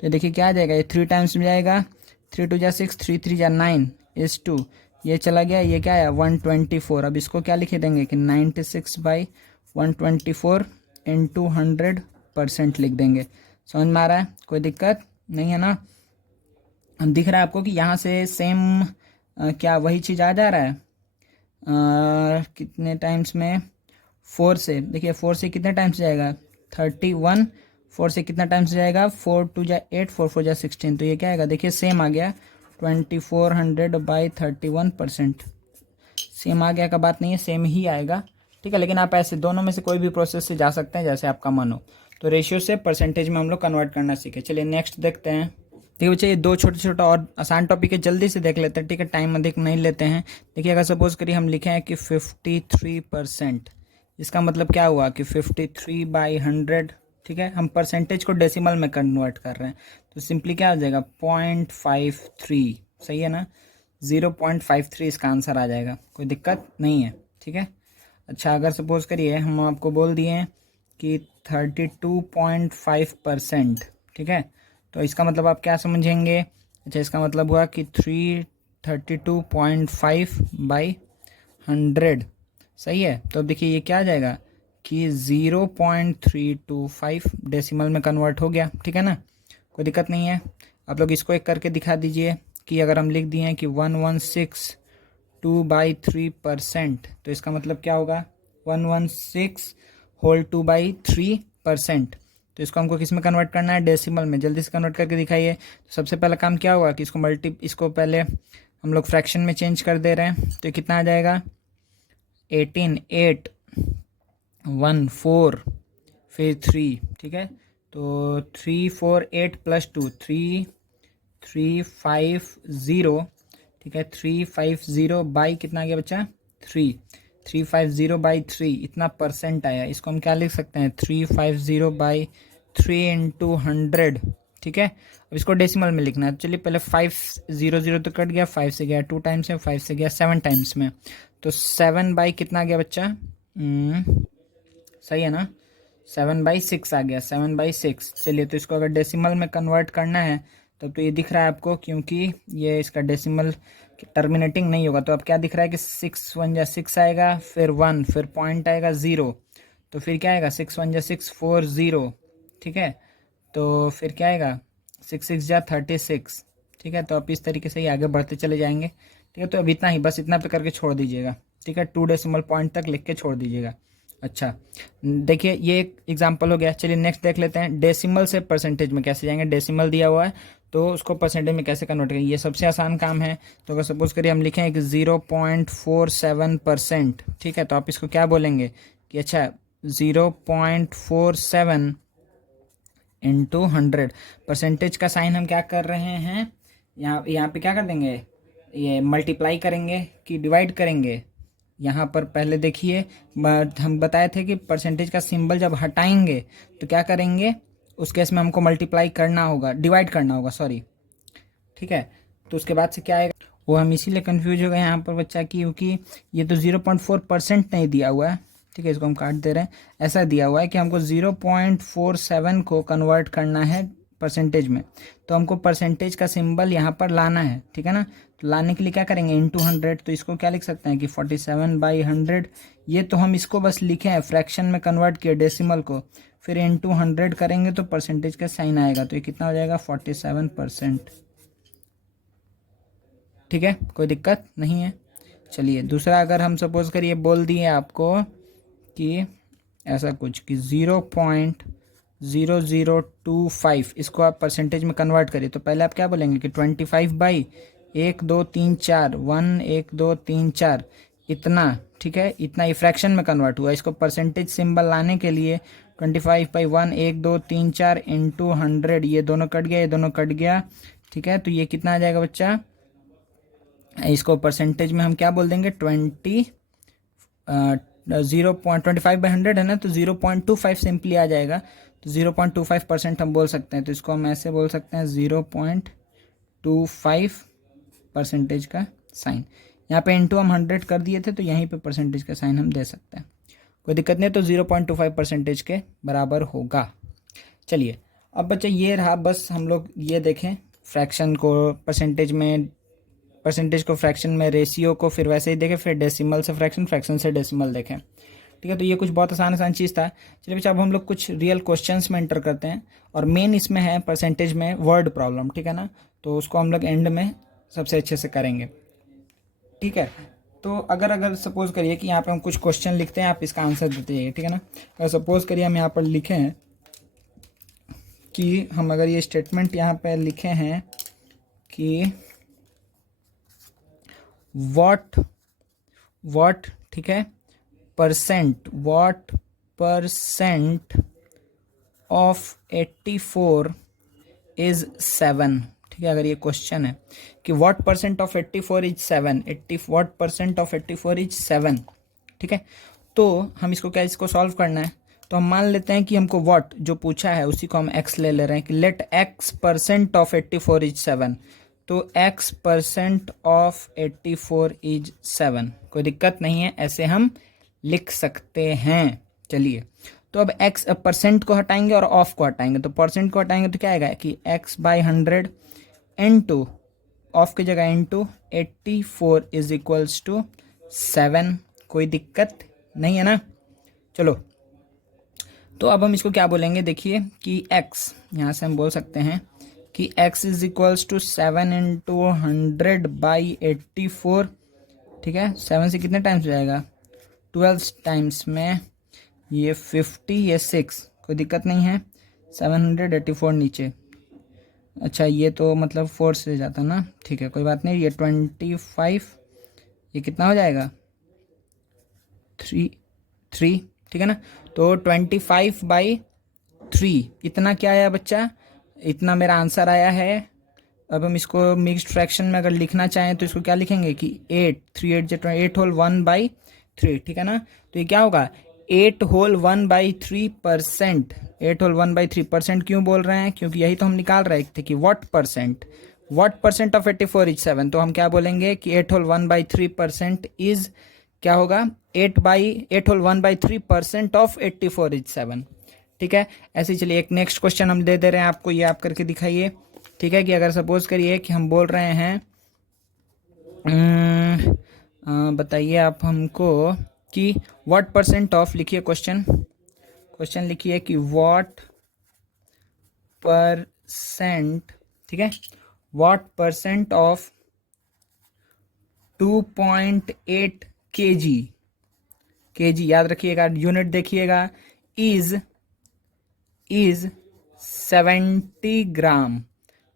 तो देखिए क्या आ जाएगा, ये 3 टाइम्स में जाएगा, 3 2 जा 6, 3 3 जा 9 इज 2, ये चला गया, ये क्या है 124। अब इसको क्या लिख देंगे कि 96/124 इंटू 100% लिख देंगे। समझ में आ रहा है, कोई दिक्कत नहीं है ना। दिख रहा है आपको कि यहाँ से सेम क्या वही चीज़ आ जा रहा है, कितने टाइम्स में, 4 से, देखिए 4 से कितने टाइम्स जाएगा 31, 4 से कितना टाइम्स जाएगा, 4 2 जा 8, 4 4 जा 16, तो ये क्या आएगा, देखिए सेम आ गया 2400/31%, सेम आ गया का बात नहीं है, सेम ही आएगा, ठीक है। लेकिन आप ऐसे दोनों में से कोई भी प्रोसेस से जा सकते हैं, जैसे आपका मन हो। तो रेशियो से परसेंटेज में हम लोग कन्वर्ट करना सीखे। चलिए नेक्स्ट देखते हैं। देखिए बच्चे, ये 2 छोटे छोटे और आसान टॉपिक है, जल्दी से देख लेते हैं, ठीक है, टाइम अधिक नहीं लेते हैं। देखिए अगर सपोज करिए हम लिखे हैं कि 53%, इसका मतलब क्या हुआ कि 53/100, ठीक है। हम परसेंटेज को डेसिमल में कन्वर्ट कर रहे हैं, तो सिंपली क्या हो जाएगा 0.53, सही है ना, 0.53 इसका आंसर आ जाएगा, कोई दिक्कत नहीं है, ठीक है। अच्छा, अगर सपोज करिए हम आपको बोल दिए हैं कि 32.5%, ठीक है, तो इसका मतलब आप क्या समझेंगे, अच्छा इसका मतलब हुआ कि 32.5/100, सही है। तो अब देखिए ये क्या आ जाएगा कि 0.325 डेसिमल में कन्वर्ट हो गया, ठीक है ना, कोई दिक्कत नहीं है। आप लोग इसको एक करके दिखा दीजिए कि अगर हम लिख दिए हैं कि 1162/3%, तो इसका मतलब क्या होगा 116 होल 2/3%। तो इसको हमको किस में कन्वर्ट करना है, डेसिमल में। जल्दी से कन्वर्ट करके दिखाइए। तो सबसे पहला काम क्या होगा कि इसको पहले हम लोग फ्रैक्शन में चेंज कर दे रहे हैं, तो कितना आ जाएगा 18 8 1 4 फिर 3, ठीक है। तो 3 4 8 + 2 350, ठीक है, 350 बाई कितना आ गया बच्चा 3, 350/3, इतना परसेंट आया। इसको हम क्या लिख सकते हैं 350/3 इंटू 100, ठीक है। अब इसको डेसिमल में लिखना है, चलिए पहले 500 तो कट गया, 5 से गया 2 टाइम्स में, 5 से गया 7 टाइम्स में, तो 7 बाई कितना आ गया बच्चा, सही है ना, 7/6 आ गया, 7/6। चलिए तो इसको अगर डेसिमल में कन्वर्ट करना है तब तो ये दिख रहा है आपको, क्योंकि ये इसका डेसिमल टर्मिनेटिंग नहीं होगा, तो अब क्या दिख रहा है कि 6 1 जा 6 आएगा, फिर 1, फिर पॉइंट आएगा 0, तो फिर क्या आएगा 6 1 जा 6 4 0, ठीक है। तो फिर क्या आएगा 6 6 जा 36, ठीक है। तो आप इस तरीके से ही आगे बढ़ते चले जाएंगे, ठीक है। तो अब इतना ही, बस इतना पे करके छोड़ दीजिएगा, ठीक है। 2 डेसिमल पॉइंट तक लिख के छोड़ दीजिएगा। अच्छा, देखिए ये एक एग्जांपल हो गया। चलिए नेक्स्ट देख लेते हैं, डेसिमल से परसेंटेज में कैसे जाएंगे। डेसिमल दिया हुआ है तो उसको परसेंटेज में कैसे कन्वर्ट करेंगे, ये सबसे आसान काम है। तो अगर सपोज करिए हम लिखें कि 0.47%, ठीक है, तो आप इसको क्या बोलेंगे कि अच्छा 0.47 इंटू 100। परसेंटेज का साइन हम क्या कर रहे हैं, यहाँ पे क्या कर देंगे, ये मल्टीप्लाई करेंगे कि डिवाइड करेंगे। यहाँ पर पहले देखिए हम बताए थे कि परसेंटेज का सिंबल जब हटाएंगे तो क्या करेंगे, उस केस में हमको मल्टीप्लाई करना होगा, डिवाइड करना होगा, सॉरी, ठीक है। तो उसके बाद से क्या आएगा, वो हम इसीलिए कंफ्यूज हो गए यहाँ पर बच्चा, क्योंकि ये तो 0.4% नहीं दिया हुआ है, ठीक है, इसको हम काट दे रहे हैं। ऐसा दिया हुआ है कि हमको 0.47 को कन्वर्ट करना है परसेंटेज में, तो हमको परसेंटेज का सिंबल यहाँ पर लाना है, ठीक है ना। तो लाने के लिए क्या करेंगे, इंटू 100। तो इसको क्या लिख सकते हैं कि 47/100। ये तो हम इसको बस लिखे हैं, फ्रैक्शन में कन्वर्ट किए डेसिमल को, फिर इंटू 100 करेंगे तो परसेंटेज का साइन आएगा। तो ये कितना हो जाएगा, 47%, ठीक है, कोई दिक्कत नहीं है। चलिए दूसरा, अगर हम सपोज करिए बोल दिए आपको कि ऐसा कुछ कि 0.0025, इसको आप परसेंटेज में कन्वर्ट करिए, तो पहले आप क्या बोलेंगे कि 25/1 2 3 4, 1 1 2 3 4 इतना, ठीक है, इतना ही फ्रैक्शन में कन्वर्ट हुआ। इसको परसेंटेज सिंबल लाने के लिए 25/1 1 2 3 4 इंटू 100, ये दोनों कट गया, ये दोनों कट गया, ठीक है। तो ये कितना आ जाएगा बच्चा, इसको परसेंटेज में हम क्या बोल देंगे, 0.25/100 है ना, तो 0.25 सिंपली आ जाएगा। तो 0.25% हम बोल सकते हैं। तो इसको हम ऐसे बोल सकते हैं 0.25 परसेंटेज का साइन। यहाँ पे इंटू हम 100 कर दिए थे, तो यहीं पे परसेंटेज का साइन हम दे सकते हैं, कोई दिक्कत नहीं। तो 0.25 परसेंटेज के बराबर होगा। चलिए अब बच्चे ये रहा, बस हम लोग ये देखें फ्रैक्शन को परसेंटेज में, परसेंटेज को फ्रैक्शन में, रेशियो को फिर वैसे ही देखें, फिर डेसिमल से फ्रैक्शन, फ्रैक्शन से डेसिमल देखें, ठीक है। तो ये कुछ बहुत आसान चीज़ था। चलिए बच्चा अब हम लोग कुछ रियल क्वेश्चंस में एंटर करते हैं, और मेन इसमें है परसेंटेज में वर्ड प्रॉब्लम, ठीक है ना। तो उसको हम लोग एंड में सबसे अच्छे से करेंगे, ठीक है। तो अगर सपोज करिए कि यहाँ पे हम कुछ क्वेश्चन लिखते हैं, आप इसका आंसर देते जाइए, ठीक है ना। अगर सपोज करिए हम यहाँ पर लिखे हैं कि हम अगर ये स्टेटमेंट यहाँ पे लिखे हैं कि वॉट, ठीक है, वॉट परसेंट ऑफ 84 इज 7, ठीक है। अगर ये क्वेश्चन है कि what percent of 84 is 7, what percent of 84 is 7, ठीक है। तो हम इसको क्या, इसको सॉल्व करना है। तो हम मान लेते हैं कि हमको वॉट जो पूछा है उसी को हम एक्स ले ले रहे हैं, कि let x percent of 84 is 7। तो x परसेंट ऑफ 84 इज 7, कोई दिक्कत नहीं है, ऐसे हम लिख सकते हैं। चलिए तो अब x परसेंट को हटाएंगे और ऑफ को हटाएंगे। तो परसेंट को हटाएंगे तो क्या आएगा कि x/100 इंटू ऑफ की जगह इंटू 84 इज इक्वल्स टू 7, कोई दिक्कत नहीं है ना। चलो तो अब हम इसको क्या बोलेंगे, देखिए कि x, यहाँ से हम बोल सकते हैं कि x is equals to 7 into 100/84, ठीक है। 7 से कितने टाइम्स हो जाएगा, 12 टाइम्स में ये 50, ये 6, कोई दिक्कत नहीं है। 784 नीचे, अच्छा ये तो मतलब 4 से जाता ना, ठीक है, कोई बात नहीं। ये 25, ये कितना हो जाएगा 3, ठीक है ना। तो 25/3 इतना क्या आया बच्चा, इतना मेरा आंसर आया है। अब हम इसको मिक्स्ड फ्रैक्शन में अगर लिखना चाहें तो इसको क्या लिखेंगे कि 8, 3 8 जो 8 होल 1/3, ठीक है ना। तो ये क्या होगा 8 होल 1/3%। 8 होल 1/3% क्यों बोल रहे हैं, क्योंकि यही तो हम निकाल रहे थे कि वॉट परसेंट ऑफ 84 इज 7। तो हम क्या बोलेंगे कि 8 होल 1/3% इज क्या होगा 8 होल 1/3% ऑफ 84 इज 7, ठीक है। ऐसे चलिए एक नेक्स्ट क्वेश्चन हम दे दे रहे हैं आपको, ये आप करके दिखाइए, ठीक है। कि अगर सपोज करिए कि हम बोल रहे हैं बताइए आप हमको कि व्हाट परसेंट ऑफ, लिखिए क्वेश्चन लिखिए कि व्हाट परसेंट, ठीक है, व्हाट परसेंट ऑफ 2.8 kg याद रखिएगा, यूनिट देखिएगा, इज 70 ग्राम।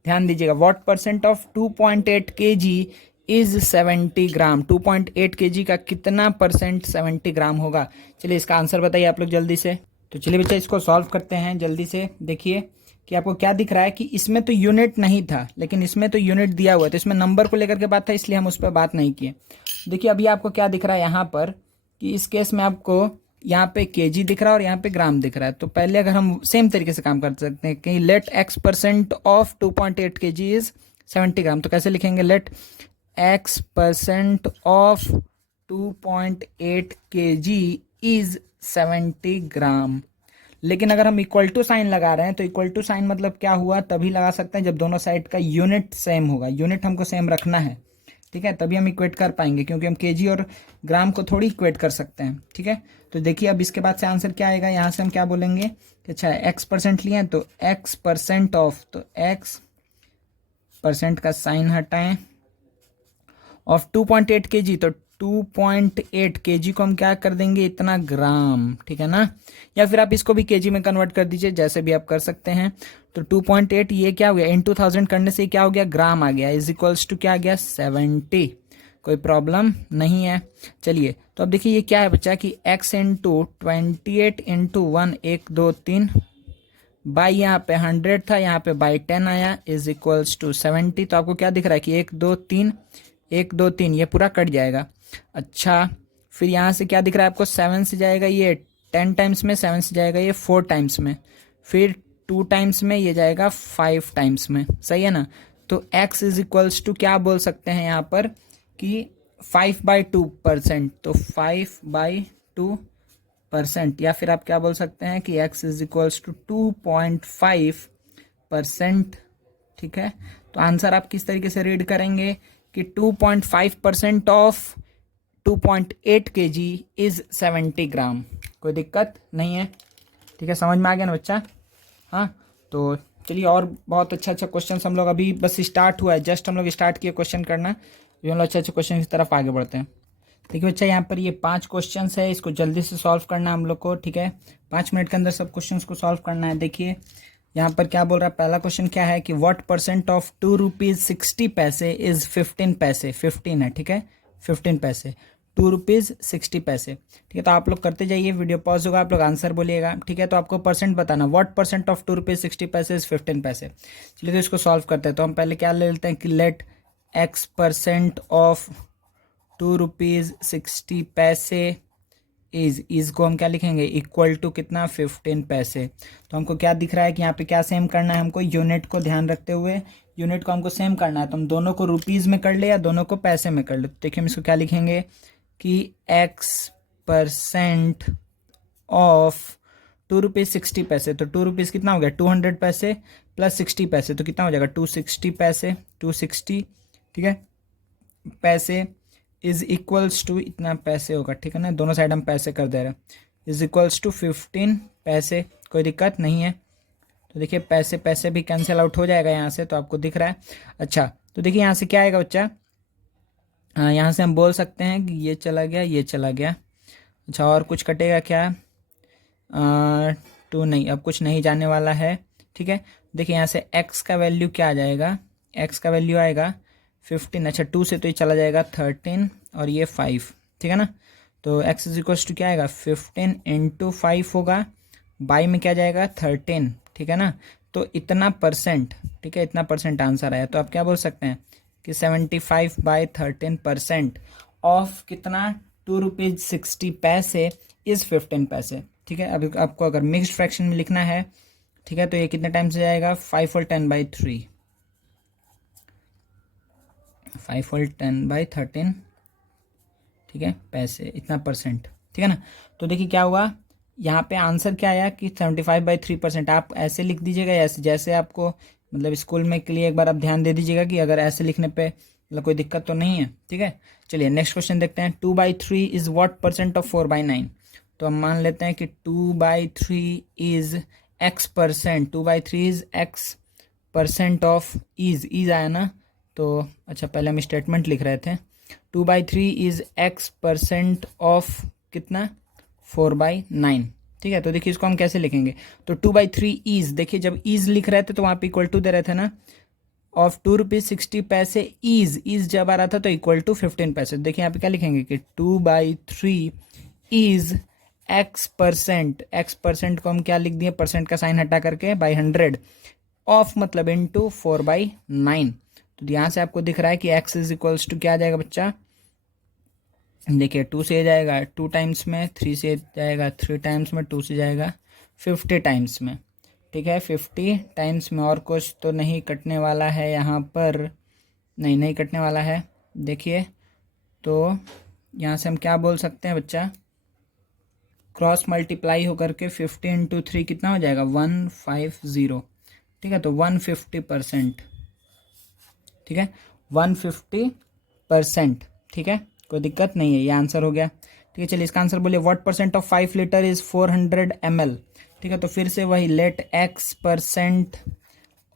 ध्यान दीजिएगा, what percent of 2.8 kg is 70 gram. 2.8 kg का कितना परसेंट 70 ग्राम होगा? चलिए इसका आंसर बताइए आप लोग जल्दी से। तो चलिए बच्चा इसको सॉल्व करते हैं जल्दी से। देखिए कि आपको क्या दिख रहा है कि इसमें तो यूनिट नहीं था, लेकिन इसमें तो यूनिट दिया हुआ है, तो इसमें नंबर को लेकर के बात था, इसलिए हम उस पर बात नहीं किए। देखिए अभी आपको क्या दिख रहा है यहाँ पर कि इस केस में आपको यहाँ पे केजी दिख रहा है और यहाँ पे ग्राम दिख रहा है। तो पहले अगर हम सेम तरीके से काम कर सकते हैं कि let x percent of 2.8 kg is 70 gram, तो कैसे लिखेंगे? Let x percent of 2.8 kg is 70 gram. लेकिन अगर हम इक्वल टू साइन लगा रहे हैं तो इक्वल टू साइन मतलब क्या हुआ, तभी लगा सकते हैं जब दोनों साइड का यूनिट सेम होगा। यूनिट हमको सेम रखना है, ठीक है, तभी हम इक्वेट कर पाएंगे, क्योंकि हम केजी और ग्राम को थोड़ी इक्वेट कर सकते हैं, ठीक है। तो देखिए अब इसके बाद से आंसर क्या आएगा, यहाँ से हम क्या बोलेंगे कि अच्छा x परसेंट लिए हैं तो x परसेंट ऑफ, तो x परसेंट का साइन हटाएं, ऑफ 2.8 kg, तो 2.8 kg को हम क्या कर देंगे, इतना ग्राम, ठीक है ना। या फिर आप इसको भी kg में कन्वर्ट कर दीजिए, जैसे भी आप कर सकते हैं। तो 2.8 ये क्या हो गया, इन 2000 करने से क्या हो गया, ग्राम आ गया, इज इक्वल्स टू क्या आ गया, 70। कोई प्रॉब्लम नहीं है। चलिए तो अब देखिए ये क्या है बच्चा कि x इंटू 28 इंटू 1 1 2 3 बाई यहाँ पे 100 था, यहाँ पे बाई 10 आया, इज इक्वल्स टू 70। तो आपको क्या दिख रहा है कि 1 2 3 1 2 3 ये पूरा कट जाएगा। अच्छा फिर यहाँ से क्या दिख रहा है आपको, 7 से जाएगा ये 10 टाइम्स में, 7 से जाएगा ये 4 टाइम्स में, फिर 2 टाइम्स में, ये जाएगा 5 टाइम्स में, सही है ना। तो x इज इक्वल्स टू क्या बोल सकते हैं यहाँ पर कि 5/2%, तो 5/2%, या फिर आप क्या बोल सकते हैं कि x इज इक्वल्स टू 2.5%, ठीक है। तो आंसर आप किस तरीके से रीड करेंगे कि 2.5% ऑफ 2.8 kg इज 70 ग्राम। कोई दिक्कत नहीं है, ठीक है, समझ में आ गया ना बच्चा। हाँ तो चलिए, और बहुत अच्छा क्वेश्चन हम लोग अभी बस स्टार्ट हुआ है, जस्ट हम लोग स्टार्ट किए क्वेश्चन करना, अभी हम लोग अच्छे क्वेश्चन की तरफ आगे बढ़ते हैं। देखिए बच्चा यहाँ पर ये 5 क्वेश्चन है, इसको जल्दी से सॉल्व करना है हम लोग को, ठीक है। 5 मिनट के अंदर सब क्वेश्चन को सॉल्व करना है। देखिए यहाँ पर क्या बोल रहा है, पहला क्वेश्चन क्या है कि व्हाट परसेंट ऑफ 2 रुपीज़ 60 पैसे इज 15 पैसे, 15 है, ठीक है, 15 पैसे, 2 रुपीज़ 60 पैसे, ठीक है। तो आप लोग करते जाइए, वीडियो पॉज होगा, आप लोग आंसर बोलिएगा, ठीक है। तो आपको परसेंट बताना, व्हाट परसेंट ऑफ 2 रुपीज़ 60 पैसे इज 15 पैसे। चलिए तो इसको सॉल्व करते हैं। तो हम पहले क्या ले लेते हैं कि let x percent of 2 rupees 60 पैसे इज को हम क्या लिखेंगे, इक्वल टू कितना, 15 पैसे। तो हमको क्या दिख रहा है कि यहाँ पे क्या सेम करना है, हमको यूनिट को ध्यान रखते हुए यूनिट को हमको सेम करना है। तो हम दोनों को रुपीज़ में कर ले या दोनों को पैसे में कर ले। तो देखिए हम इसको क्या लिखेंगे कि x परसेंट ऑफ 2 रुपीज़ 60 पैसे, तो 2 रुपीज़ कितना हो गया, 200 पैसे प्लस 60 पैसे, तो कितना हो जाएगा, 260 पैसे, 260, ठीक है, पैसे इज इक्वल्स टू इतना पैसे होगा, ठीक है ना, दोनों साइड हम पैसे कर दे रहे हैं, इज इक्वल्स टू 15 पैसे। कोई दिक्कत नहीं है। तो देखिए पैसे पैसे भी कैंसिल आउट हो जाएगा यहाँ से, तो आपको दिख रहा है। अच्छा तो देखिए यहाँ से क्या आएगा बच्चा, यहाँ से हम बोल सकते हैं कि ये चला गया, ये चला गया। अच्छा और कुछ कटेगा क्या, 2 नहीं, अब कुछ नहीं जाने वाला है, ठीक है। देखिए यहाँ से x का वैल्यू क्या आ जाएगा, x का वैल्यू आएगा 15, अच्छा 2 से तो ये चला जाएगा 13 और ये 5, ठीक है ना। तो x इज इक्वल्स टू क्या आएगा, 15 इंटू 5 होगा, बाई में क्या जाएगा 13, ठीक है ना। तो इतना परसेंट, ठीक है, इतना परसेंट आंसर आया। तो आप क्या बोल सकते हैं कि 75/13% ऑफ कितना, 2 रुपीज़ 60 पैसे इज़ 15 पैसे, ठीक है। अभी आपको अगर मिक्स्ड फ्रैक्शन में लिखना है, ठीक है, तो ये कितने टाइम से जाएगा, 5 और 10/3, 5 और 10/13, ठीक है, पैसे, इतना परसेंट, ठीक है ना। तो देखिए क्या हुआ, यहाँ पे आंसर क्या आया कि 75/3%। आप ऐसे लिख दीजिएगा, ऐसे जैसे आपको मतलब स्कूल में के लिए एक बार आप ध्यान दे दीजिएगा कि अगर ऐसे लिखने पे मतलब कोई दिक्कत तो नहीं है, ठीक है। चलिए नेक्स्ट क्वेश्चन देखते हैं, 2/3 इज़ व्हाट परसेंट ऑफ 4/9। तो हम मान लेते हैं कि 2/3 is x percent, 2/3 is x percent of is आया ना। तो अच्छा पहले हम स्टेटमेंट लिख रहे थे, 2/3 इज x% ऑफ कितना 4/9। ठीक है, तो देखिए इसको हम कैसे लिखेंगे, तो 2/3 इज, देखिए जब इज लिख रहे थे तो वहाँ पे इक्वल टू दे रहे थे ना, ऑफ 2 रुपीज़ 60 पैसे, इज जब आ रहा था तो इक्वल टू 15 पैसे। देखिए यहाँ पे क्या लिखेंगे कि 2/3 इज x% को हम क्या लिख दिए, परसेंट का साइन हटा करके बाई 100, ऑफ मतलब इनटू 4/9। तो यहाँ से आपको दिख रहा है कि x इज इक्वल्स टू क्या आ जाएगा बच्चा, देखिए 2 से जाएगा 2 टाइम्स में, 3 से जाएगा 3 टाइम्स में, 2 से जाएगा 50 टाइम्स में। ठीक है, 50 टाइम्स में, और कुछ तो नहीं कटने वाला है यहाँ पर, नहीं कटने वाला है। देखिए तो यहाँ से हम क्या बोल सकते हैं बच्चा, क्रॉस मल्टीप्लाई होकर के 50 इंटू 3 कितना हो जाएगा 150। ठीक है, तो 150%। ठीक है, 150%। ठीक है, कोई दिक्कत नहीं है, ये आंसर हो गया। ठीक है, चलिए इसका आंसर बोलिए, what percent of 5 litre is 400 ml। ठीक है, तो फिर से वही लेट x%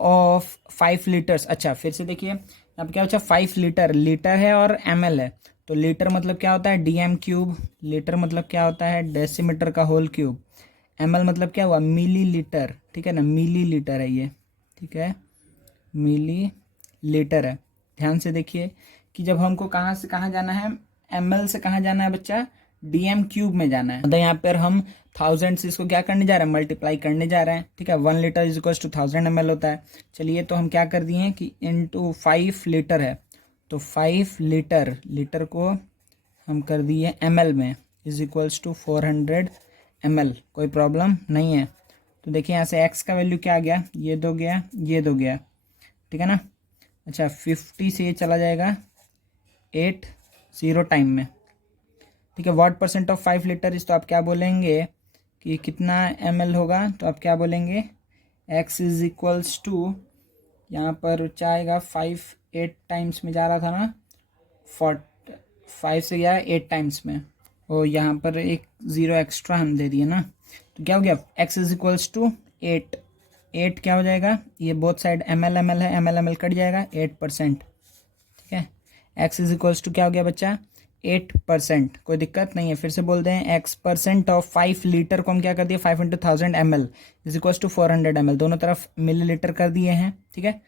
ऑफ 5 लीटर्स। अच्छा फिर से देखिए यहाँ पे क्या बचा, 5 लीटर, लीटर है और ml है, तो लीटर मतलब क्या होता है DM³, लीटर मतलब क्या होता है डेसीमीटर का होल क्यूब, ml मतलब क्या हुआ मिली लीटर। ठीक है ना, मिली लीटर है ये। ठीक है, मिली लीटर है। ध्यान से देखिए कि जब हमको कहाँ से कहाँ जाना है, ml से कहाँ जाना है बच्चा, DM³ में जाना है, मतलब यहाँ पर हम 1000 से इसको क्या करने जा रहे हैं, मल्टीप्लाई करने जा रहे हैं। ठीक है, 1 litre is equal to 1000 ml होता है। चलिए तो हम क्या कर दिए हैं कि इनटू 5 लीटर है, तो 5 लीटर, लीटर को हम कर दिए ml में, इज इक्वल्स टू 400 ml। कोई प्रॉब्लम नहीं है। तो देखिए यहाँ से x का वैल्यू क्या आ गया, ये दो गया, ये दो गया। ठीक है ना, अच्छा 50 से ये चला जाएगा 80 टाइम में। ठीक है, व्हाट परसेंट ऑफ 5 लीटर इस, तो आप क्या बोलेंगे कि कितना ml होगा, तो आप क्या बोलेंगे x इज इक्वल्स टू, यहाँ पर चाहेगा 8 टाइम्स में जा रहा था ना, 5 से गया 8 टाइम्स में, और यहाँ पर एक 0 एक्स्ट्रा हम दे दिए ना, तो क्या हो गया x इज इक्वल्स टू 8 क्या हो जाएगा, ये बोथ साइड ml है, ml कट जाएगा 8%। ठीक है, x इज इक्वल्स टू क्या हो गया बच्चा 8%। कोई दिक्कत नहीं है, फिर से बोल दें x% ऑफ 5 लीटर को हम क्या कर दिए 5 into 1000 ml is equals to 400 ml, दोनों तरफ मिलीलीटर कर दिए हैं। ठीक है,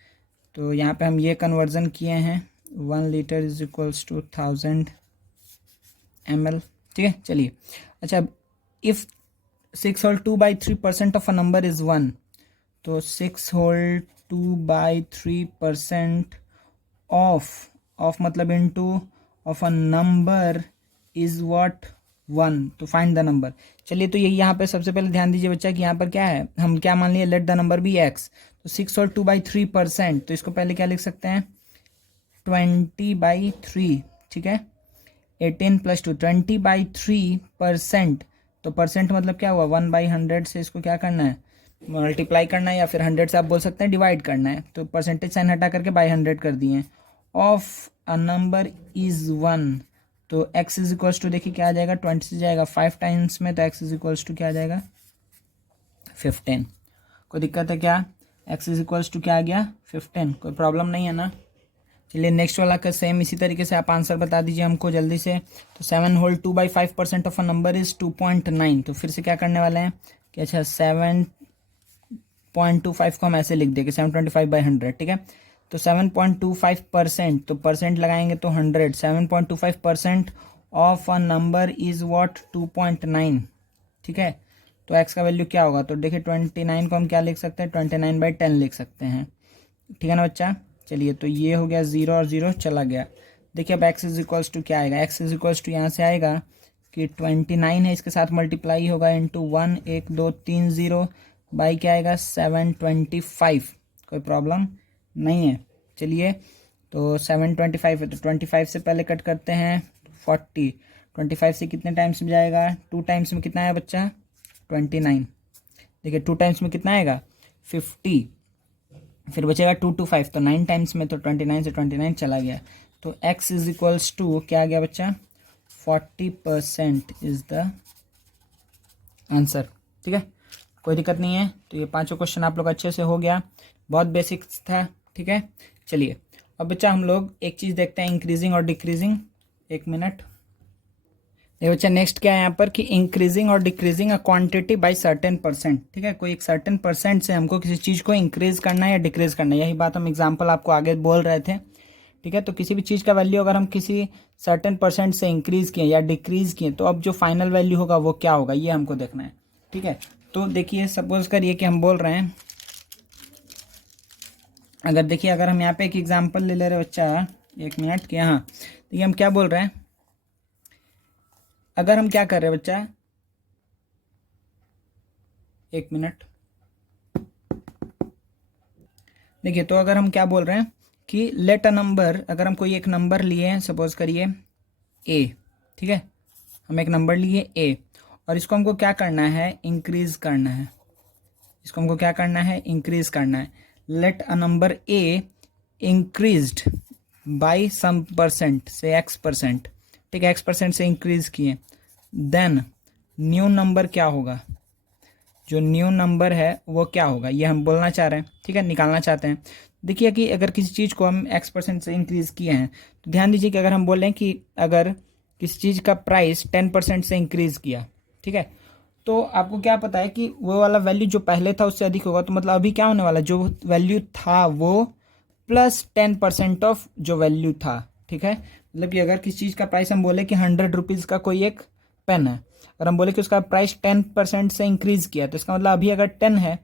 तो यहाँ पे हम ये कन्वर्जन किए हैं, 1 litre is equals to 1000 ml। ठीक है, चलिए अच्छा, if 6 whole 2/3% of a number is 1, तो 6 होल 2/3% ऑफ मतलब into of a number is what 1, तो फाइंड द नंबर। चलिए तो ये यहाँ पे सबसे पहले ध्यान दीजिए बच्चा कि यहाँ पर क्या है, हम क्या मान लिए, let the number be x, तो 6 और 2/3%, तो इसको पहले क्या लिख सकते हैं 20/3। ठीक है, 18 + 2 20/3%, तो परसेंट मतलब क्या हुआ 1/100 से इसको क्या करना है मल्टीप्लाई करना है, या फिर 100 से आप बोल सकते हैं डिवाइड करना है, तो परसेंटेज साइन हटा करके बाई 100 कर दिए। ऑफ अ नंबर इज 1, तो x इज इक्वल्स टू देखिए क्या आ जाएगा, 20 से जाएगा 5 टाइम्स में, तो x इज इक्वल्स टू क्या आ जाएगा 15। कोई दिक्कत है क्या, x इज इक्वल्स टू क्या आ गया 15, कोई प्रॉब्लम नहीं है ना। चलिए नेक्स्ट वाला का सेम इसी तरीके से आप आंसर बता दीजिए हमको जल्दी से। तो 7 whole 2/5% of a number is 2.9, तो फिर से क्या करने वाले हैं कि अच्छा 7.25 को हम ऐसे लिख देंगे 725/100। ठीक है, तो 7.25%, तो परसेंट लगाएंगे तो 100, 7.25% of a number is what 2.9। ठीक है, तो x का वैल्यू क्या होगा, तो देखिए 29 को हम क्या लिख सकते हैं 29/10 लिख सकते हैं। ठीक है ना बच्चा, चलिए तो ये हो गया 0 और 0 चला गया। देखिए अब x इज इक्वल्स टू क्या आएगा, x इज इक्वल्स टू यहाँ से आएगा कि 29 है, इसके साथ मल्टीप्लाई होगा इंटू 1 1 2 3 0 बाई क्या आएगा 725। कोई प्रॉब्लम नहीं है। चलिए तो 725 है, तो 25 से पहले कट करते हैं 40, 25 से कितने टाइम्स में जाएगा 2 टाइम्स में कितना है बच्चा 29। देखिए 2 टाइम्स में कितना आएगा 50, फिर बचेगा 2 to 5, तो 9 टाइम्स में, तो 29 से 29 चला गया, तो x इज इक्वल्स टू क्या आ गया बच्चा 40% इज द आंसर। ठीक है, कोई दिक्कत नहीं है। तो ये पांचों क्वेश्चन आप लोग अच्छे से हो गया, बहुत बेसिक्स था। ठीक है, चलिए अब बच्चा हम लोग एक चीज़ देखते हैं इंक्रीजिंग और डिक्रीजिंग। एक मिनट। ये बच्चा नेक्स्ट क्या है यहाँ पर कि इंक्रीजिंग और decreasing a quantity by certain percent. ठीक है, कोई एक सर्टेन परसेंट से हमको किसी चीज़ को इंक्रीज करना है या डिक्रीज करना है, यही बात हम एग्जांपल आपको आगे बोल रहे थे। ठीक है, तो किसी भी चीज़ का वैल्यू अगर हम किसी सर्टेन परसेंट से इंक्रीज किए या डिक्रीज किए तो अब जो फाइनल वैल्यू होगा वो क्या होगा, ये हमको देखना है। ठीक है, तो देखिए सपोज करिए कि हम बोल रहे हैं, अगर देखिए अगर हम यहाँ पे एक एग्जाम्पल ले ले रहे बच्चा, एक मिनट कि हाँ देखिए हम क्या बोल रहे हैं, अगर हम क्या कर रहे हैं बच्चा, एक मिनट देखिए, तो अगर हम क्या बोल रहे हैं कि लेट अ नंबर, अगर हम कोई एक नंबर लिए हैं सपोज करिए ए। ठीक है, हम एक नंबर लिए ए और इसको हमको क्या करना है, इंक्रीज करना है। इसको हमको क्या करना है, इंक्रीज करना है। Let a number A increased by some percent से एक्स परसेंट। ठीक है, एक्स परसेंट से इंक्रीज किए, देन न्यू नंबर क्या होगा, जो न्यू नंबर है वो क्या होगा, ये हम बोलना चाह रहे हैं। ठीक है, निकालना चाहते हैं। देखिए कि अगर किसी चीज़ को हम एक्स परसेंट से इंक्रीज़ किए हैं तो ध्यान दीजिए कि अगर हम बोल रहे हैं कि अगर किसी चीज़ का प्राइस 10% से इंक्रीज़ किया, ठीक है, तो आपको क्या पता है कि वो वाला वैल्यू जो पहले था उससे अधिक होगा, तो मतलब अभी क्या होने वाला, जो वैल्यू था वो प्लस 10% ऑफ जो वैल्यू था। ठीक है, मतलब कि अगर किसी चीज़ का प्राइस हम बोले कि 100 रुपीज़ का कोई एक पेन है और हम बोले कि उसका प्राइस 10% से इंक्रीज़ किया, तो इसका मतलब अभी अगर 10 है,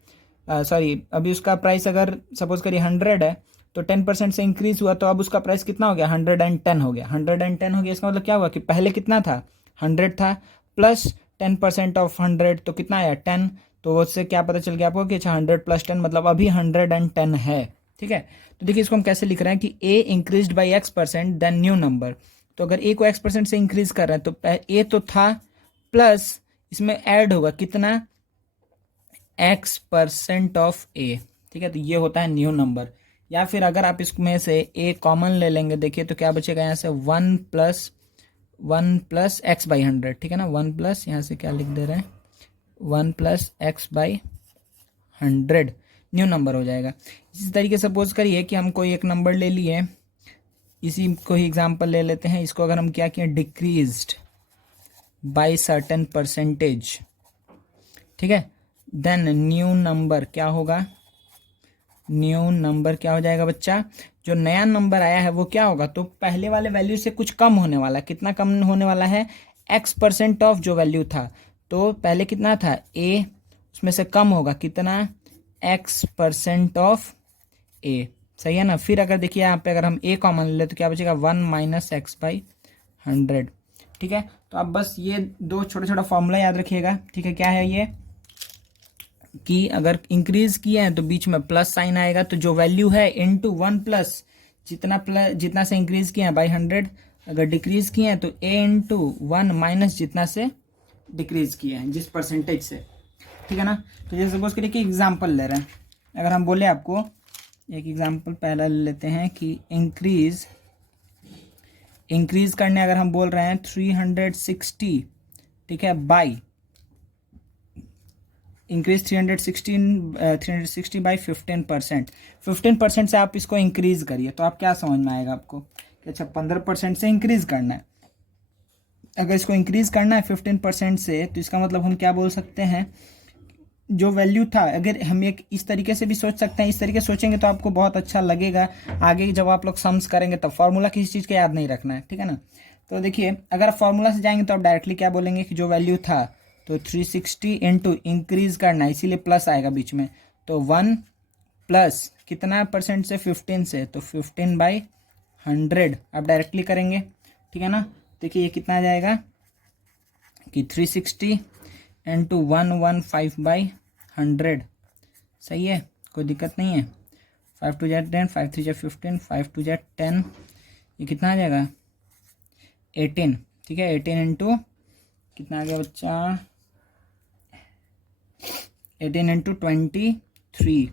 सॉरी अभी उसका प्राइस अगर सपोज करिए 100 है, तो 10% से इंक्रीज़ हुआ तो अब उसका प्राइस कितना हो गया, 110 हो गया। 110 हो गया, इसका मतलब क्या हुआ कि पहले कितना था, 100 था, प्लस 10% ऑफ 100 तो कितना आया, 10। तो उससे क्या पता चल गया आपको कि अच्छा 100 + 10 मतलब अभी 110 है। ठीक है, तो देखिए इसको हम कैसे लिख रहे हैं कि A increased by x% then new number. तो अगर ए को x% से इंक्रीज कर रहे हैं तो ए तो था, प्लस इसमें ऐड होगा कितना, x% ऑफ ए। ठीक है, तो ये होता है न्यू नंबर। या फिर अगर आप इसमें से ए कॉमन ले लेंगे, देखिए तो क्या बचेगा यहाँ से 1 + x/100। ठीक है ना, 1 + यहाँ से क्या लिख दे रहे हैं, 1 + x/100 न्यू नंबर हो जाएगा। इसी तरीके से सपोज करिए कि हम कोई एक नंबर ले लिए, इसी को ही एग्जांपल ले लेते हैं, इसको अगर हम क्या किए, डिक्रीज्ड बाय सर्टेन परसेंटेज। ठीक है, देन न्यू नंबर क्या होगा, न्यू नंबर क्या हो जाएगा बच्चा, जो नया नंबर आया है वो क्या होगा, तो पहले वाले वैल्यू से कुछ कम होने वाला, कितना कम होने वाला है, x% ऑफ जो वैल्यू था, तो पहले कितना था a, उसमें से कम होगा कितना, x% ऑफ a। सही है ना। फिर अगर देखिए यहाँ पे अगर हम a कॉमन ले तो क्या बचेगा, 1 - x/100। ठीक है, तो आप बस ये दो छोटा छोटा फॉर्मूला याद रखिएगा। ठीक है, क्या है ये कि अगर इंक्रीज किए हैं तो बीच में प्लस साइन आएगा, तो जो वैल्यू है इनटू 1 + जितना से इंक्रीज किए हैं बाई 100, अगर डिक्रीज किए हैं तो a × 1 - जितना से डिक्रीज किए हैं जिस परसेंटेज से। ठीक है ना, तो जैसे सपोज करिए कि एग्जांपल ले रहे हैं, अगर हम बोले आपको एक एग्जांपल पहला ले लेते हैं कि इंक्रीज करने अगर हम बोल रहे हैं 360, ठीक है, बाई इंक्रीज 360 बाई 15%। 15% से आप इसको इंक्रीज करिए तो आप क्या समझ में आएगा आपको कि अच्छा 15% से इंक्रीज करना है। अगर इसको इंक्रीज करना है 15% से तो इसका मतलब हम क्या बोल सकते हैं, जो वैल्यू था, अगर हम एक इस तरीके से भी सोच सकते हैं, इस तरीके से सोचेंगे तो आपको बहुत अच्छा लगेगा। आगे जब आप लोग सम्स करेंगे तब फॉर्मूला किसी चीज़ का याद नहीं रखना है। ठीक है ना, तो देखिए अगर आप फॉर्मूला से जाएंगे तो आप डायरेक्टली क्या बोलेंगे कि जो वैल्यू था तो 360 इंटू इंक्रीज करना, इसीलिए प्लस आएगा बीच में, तो 1 + कितना परसेंट से, 15 से, तो 15/100 आप डायरेक्टली करेंगे। ठीक है ना, देखिए ये कितना आ जाएगा कि 360 इंटू 115/100। सही है, कोई दिक्कत नहीं है। 5 × 2 = 10, 5 × 3 = 15, 5 × 2 = 10, ये कितना आ जाएगा 18। ठीक है, 18 इंटू कितना आ गया बच्चा, 18 इंटू 23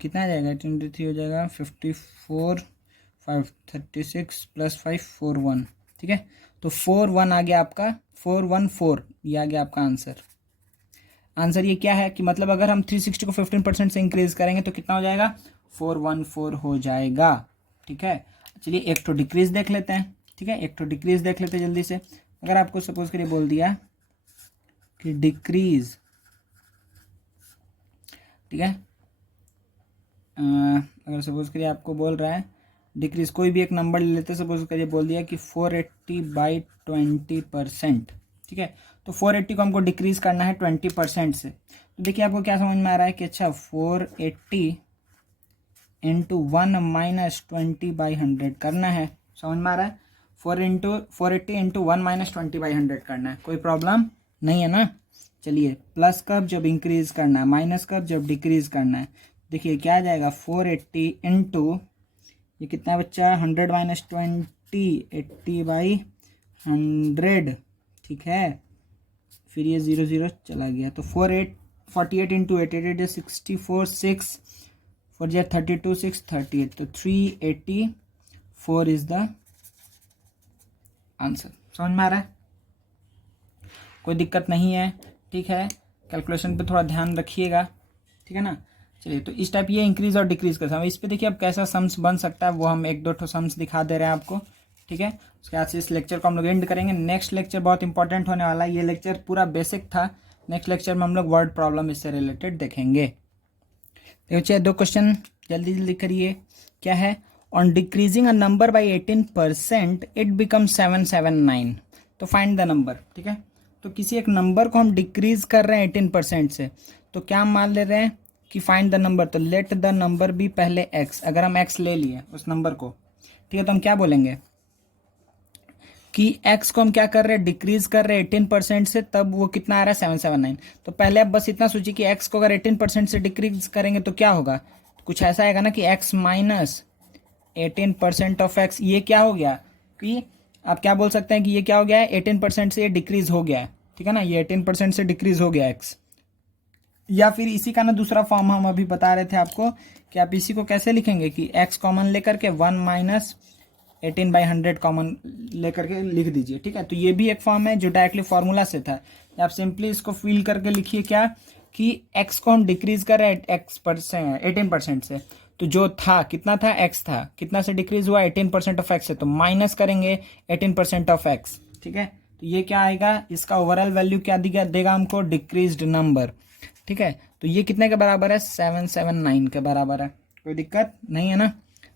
कितना आ जाएगा, 23 हो जाएगा 54, 5 36 + 5 41। ठीक है, तो 41 आ गया आपका, 414 ये आ गया आपका आंसर। आंसर ये क्या है कि मतलब अगर हम 360 को 15% से इंक्रीज करेंगे तो कितना हो जाएगा, 414 हो जाएगा। ठीक है, चलिए एक तो डिक्रीज देख लेते हैं। ठीक है। एक तो डिक्रीज देख लेते जल्दी से। अगर आपको सपोज करिए बोल दिया कि डिक्रीज, ठीक है, अगर सपोज करिए आपको बोल रहा है डिक्रीज, कोई भी एक नंबर ले लेते, सपोज करिए बोल दिया कि 480/20%, ठीक है। तो 480 को हमको डिक्रीज करना है 20% से। तो देखिए आपको क्या समझ में आ रहा है कि अच्छा 480 इंटू 1 माइनस 20/100 करना है। समझ में आ रहा है? 480 इंटू 1 माइनस 20/100 करना है। कोई प्रॉब्लम नहीं है ना। चलिए, प्लस कब? जब इंक्रीज करना है। माइनस कब? जब डिक्रीज करना है। देखिए क्या आ जाएगा, 480 इंटू, ये कितना बच्चा, 100 माइनस 20, 80/100, ठीक है। फिर ये 0 0 चला गया, तो 48 इंटू 8 64, 6 4 जा 32, 6 38, तो 384 इज द आंसर। समझ में आ रहा है? कोई दिक्कत नहीं है, ठीक है। कैलकुलेशन पे थोड़ा ध्यान रखिएगा, ठीक है ना। चलिए, तो इस टाइप ये इंक्रीज और डिक्रीज का सम, इस पे देखिए अब कैसा सम्स बन सकता है वो हम एक दो ठो सम्स दिखा दे रहे हैं आपको, ठीक है। उसके बाद से इस लेक्चर को हम लोग एंड करेंगे। नेक्स्ट लेक्चर बहुत इंपॉर्टेंट होने वाला है। ये लेक्चर पूरा बेसिक था। नेक्स्ट लेक्चर में हम लोग वर्ड प्रॉब्लम इससे रिलेटेड देखेंगे। तो चलिए, दो क्वेश्चन जल्दी जल्दी करिए। क्या है? On decreasing a number by 18% it become 779। तो फाइंड द नंबर, ठीक है। तो किसी एक नंबर को हम डिक्रीज कर रहे हैं 18% से, तो क्या हम मान ले रहे हैं कि फाइंड द नंबर। तो लेट द नंबर बी पहले एक्स। अगर हम एक्स ले लिए उस नंबर को, ठीक है, तो हम क्या बोलेंगे कि एक्स को हम क्या कर रहे हैं, डिक्रीज कर रहे हैं 18% से, तब वो कितना आ रहा है, 779। तो पहले आप बस इतना सोचिए कि एक्स को अगर 18% से डिक्रीज करेंगे तो क्या होगा। कुछ ऐसा आएगा ना कि एक्स माइनस 18% ऑफ एक्स। ये क्या हो गया कि आप क्या बोल सकते हैं कि ये क्या हो गया है, 18% से ये डिक्रीज हो गया है, ठीक है ना। ये 18% से डिक्रीज हो गया एक्स। या फिर इसी का ना दूसरा फॉर्म हम अभी बता रहे थे आपको कि आप इसी को कैसे लिखेंगे कि एक्स कॉमन लेकर के 1 माइनस 18/100 कॉमन लेकर के लिख दीजिए, ठीक है। तो ये भी एक फॉर्म है जो डायरेक्टली फॉर्मूला से था। आप सिंपली इसको फिल करके लिखिए क्या कि एक्स को हम डिक्रीज कर रहे हैं 18% से। तो जो था कितना था, एक्स था, कितना से डिक्रीज हुआ, 18% ऑफ एक्स से, तो माइनस करेंगे 18% ऑफ एक्स, ठीक है। तो ये क्या आएगा, इसका ओवरऑल वैल्यू क्या देगा हमको, डिक्रीज्ड नंबर, ठीक है। तो ये कितने के बराबर है, 779 के बराबर है। कोई दिक्कत नहीं है ना।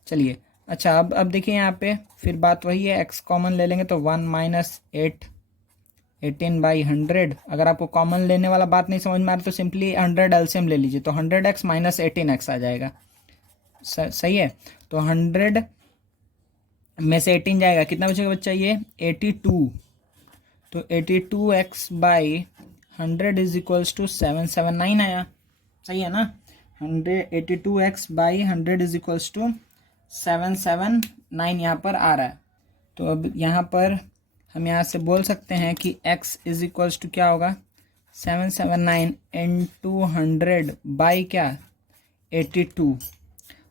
चलिए, अच्छा अब देखिए यहाँ पे फिर बात वही है, एक्स कॉमन ले लेंगे तो 1 माइनस 18/100। अगर आपको कॉमन लेने वाला बात नहीं समझ में आ रहा तो सिंपली 100 एलसीएम ले लीजिए, तो 100x माइनस 18x आ जाएगा। सही है। तो 100 में से 18 जाएगा, कितना बचेगा बच्चा, ये 82। तो 82x/100 इज इक्वल्स टू 779 आया। सही है ना। 82x/100 इज इक्वल्स टू 779 यहाँ पर आ रहा है। तो अब यहाँ पर हम यहाँ से बोल सकते हैं कि x इज इक्वल्स टू क्या होगा, 779 इंटू 100 बाई क्या, 82।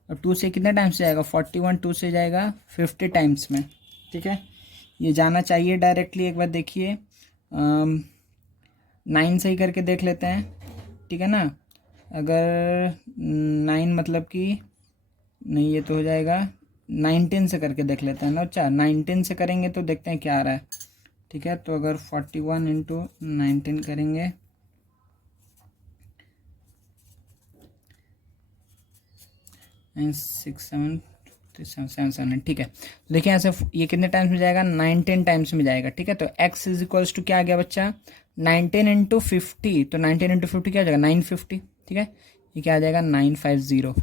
और 2 से कितने टाइम्स जाएगा, 41, 2 से जाएगा 50 टाइम्स में, ठीक है। ये जाना चाहिए डायरेक्टली। एक बार देखिए 9 से ही करके देख लेते हैं, ठीक है ना। अगर 9 मतलब कि नहीं, ये तो हो जाएगा 19 से करके देख लेते हैं ना। अच्छा 19 से करेंगे तो देखते हैं क्या आ रहा है, ठीक है। तो अगर 41 इंटू 19 करेंगे, सिक्स सेवन 779, ठीक है। देखिए ऐसे ये कितने टाइम्स में जाएगा, 19 टाइम्स में जाएगा, ठीक है। तो x इज इक्वल्स टू क्या आ गया बच्चा, 19 इंटू 50। तो 19 इंटू 50 क्या आ जाएगा, 950, ठीक है। ये क्या आ जाएगा, 950।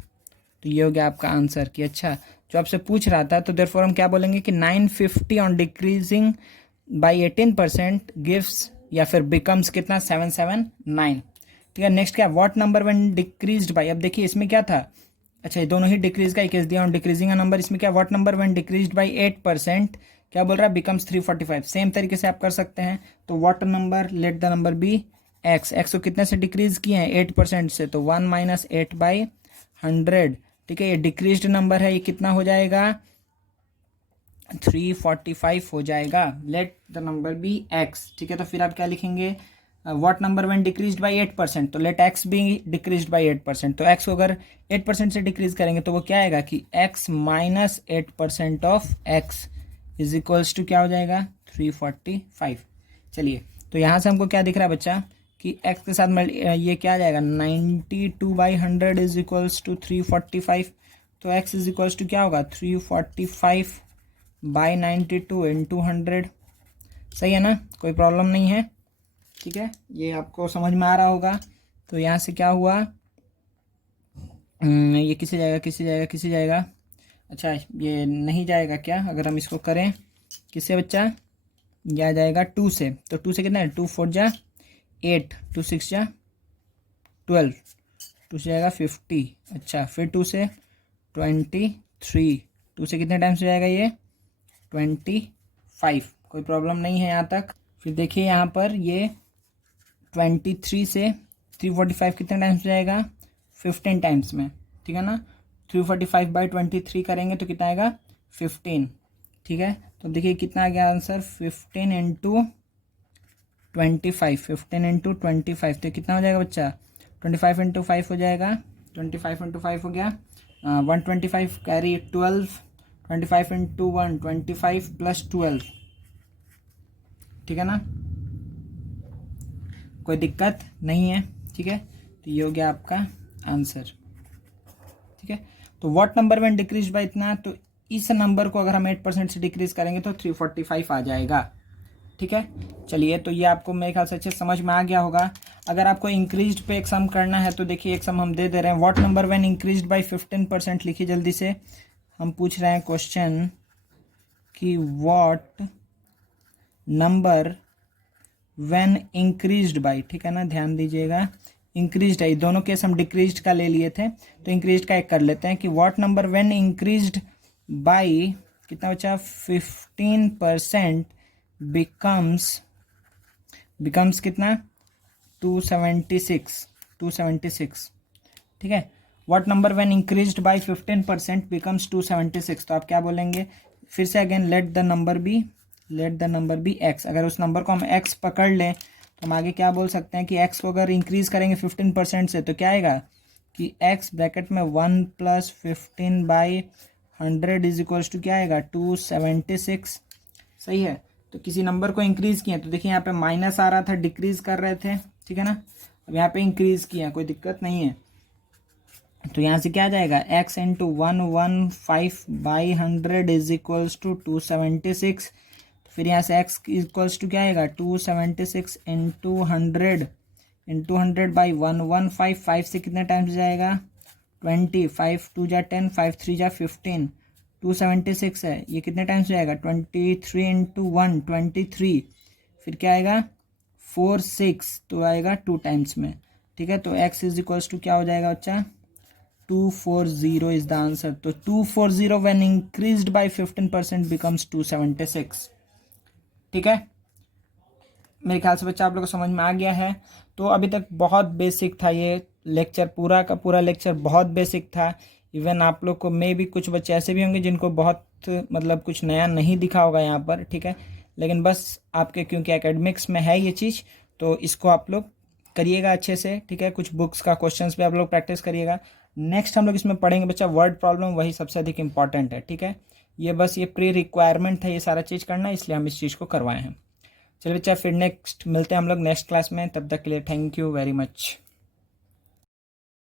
तो ये हो गया आपका आंसर। कि अच्छा जो आपसे पूछ रहा था, तो देयरफॉर हम क्या बोलेंगे कि 950 ऑन डिक्रीजिंग बाई 18% गिव्स या फिर बिकम्स कितना, 779, ठीक है। नेक्स्ट क्या, what number when decreased by. अब देखिए इसमें क्या था, अच्छा ये दोनों ही डिक्रीज का ही केस दिया, ऑन डिक्रीजिंग अ नंबर। इसमें क्या, what number when decreased by 8% क्या बोल रहा है, बिकम्स 345। सेम तरीके से आप कर सकते हैं। तो what number, let the number be x. X को कितने से डिक्रीज किए हैं, 8% से, तो 1 माइनस 8/100, ठीक है। ये डिक्रीज्ड नंबर है, ये कितना हो जाएगा, 345 हो जाएगा। Let the number be x, ठीक है। तो फिर आप क्या लिखेंगे, what number when decreased by 8%, तो let x be decreased by 8%। तो एक्स को अगर 8% से डिक्रीज करेंगे तो वो क्या आएगा कि x minus 8% of x, is equals to क्या हो जाएगा 345। चलिए तो यहाँ से हमको क्या दिख रहा है बच्चा कि x के साथ ये क्या आ जाएगा 92/100 इज इक्वल्स टू 345। तो x इज इक्वल्स टू क्या होगा 345/92 इंटू 100। सही है ना, कोई प्रॉब्लम नहीं है। ठीक है, ये आपको समझ में आ रहा होगा। तो यहाँ से क्या हुआ, ये किसी जाएगा। अच्छा ये नहीं जाएगा क्या, अगर हम इसको करें किससे बच्चा, यह आ जाएगा 2 से। तो 2 से कितना है 2 4 जा 8, 2 6 जा 12, 2 से जाएगा 50। अच्छा फिर 2 से 23, 2 से कितने टाइम्स हो जाएगा ये 25। कोई प्रॉब्लम नहीं है यहाँ तक। फिर देखिए यहाँ पर ये 23 से 345 कितने टाइम्स हो जाएगा 15 टाइम्स में। ठीक है ना, 345/23 करेंगे तो कितना आएगा 15। ठीक है, तो देखिए कितना आ गया आंसर 15 इंटू 25, 15 इंटू 25। तो कितना हो जाएगा बच्चा 25 इंटू 5 हो जाएगा, 25 इंटू 5 हो गया 125 कैरी 12, 25 इंटू 1 25 प्लस 12। ठीक है ना, कोई दिक्कत नहीं है। ठीक है, तो ये हो गया आपका आंसर। ठीक है, तो what number when decrease by इतना, तो इस नंबर को अगर हम 8% से डिक्रीज करेंगे तो 345 आ जाएगा। ठीक है, चलिए तो ये आपको मेरे ख्याल से अच्छे समझ में आ गया होगा। अगर आपको इंक्रीज्ड पे एक सम करना है तो देखिए एक सम हम दे रहे हैं, what number when increased by 15%। लिखिए जल्दी से, हम पूछ रहे हैं क्वेश्चन कि what number when increased bye, ठीक है ना, ध्यान दीजिएगा इंक्रीज्ड है, दोनों केस हम डिक्रीज्ड का ले लिए थे तो इंक्रीज्ड का एक कर लेते हैं कि what number when increased by कितना बचा 15% बिकम्स कितना 276। ठीक है, what number when increased by 15% becomes 276। तो आप क्या बोलेंगे फिर से again, let the number be x। अगर उस नंबर को हम x पकड़ लें तो हम आगे क्या बोल सकते हैं कि x को अगर इंक्रीज करेंगे 15% से तो क्या आएगा कि x ब्रैकेट में 1 + 15/100 इज इक्वल्स टू क्या आएगा 276। सही है, तो किसी नंबर को इंक्रीज किया तो देखिए यहाँ पे माइनस आ रहा था, डिक्रीज कर रहे थे। ठीक है ना, अब यहाँ पे इंक्रीज किया, कोई दिक्कत नहीं है। तो यहाँ से क्या आ जाएगा x into 115/100 is equals to 276। फिर यहाँ से x इक्वल्स टू क्या आएगा 276 इंटू 100 बाई 115। 5 से कितने टाइम्स जाएगा 20, 5 2 जा 10, 5 3 जा 15। 276 है, ये कितने टाइम्स जाएगा 23 इंटू 1 23। फिर क्या आएगा 4 6, तो आएगा 2 टाइम्स में। ठीक है, तो x इज इक्वल्स टू क्या हो जाएगा बच्चा 240 इज द आंसर। तो 240 व्हेन इंक्रीज्ड बाय 15% बिकम्स 276। ठीक है, मेरे ख्याल से बच्चा आप लोग को समझ में आ गया है। तो अभी तक बहुत बेसिक था ये लेक्चर, पूरा का पूरा लेक्चर बहुत बेसिक था। इवन आप लोग को मे भी कुछ बच्चे ऐसे भी होंगे जिनको बहुत मतलब कुछ नया नहीं दिखा होगा यहाँ पर। ठीक है, लेकिन बस आपके क्योंकि एकेडमिक्स में है ये चीज़ तो इसको आप लोग करिएगा अच्छे से। ठीक है, कुछ बुक्स का क्वेश्चंस पे आप लोग प्रैक्टिस करिएगा। नेक्स्ट हम लोग इसमें पढ़ेंगे बच्चा वर्ड प्रॉब्लम, वही सबसे अधिक इंपॉर्टेंट है। ठीक है, ये बस ये प्री रिक्वायरमेंट था ये सारा चीज़ करना, इसलिए हम इस चीज़ को करवाए हैं। चलिए बच्चा फिर नेक्स्ट मिलते हैं हम लोग नेक्स्ट क्लास में, तब तक के लिए थैंक यू वेरी मच।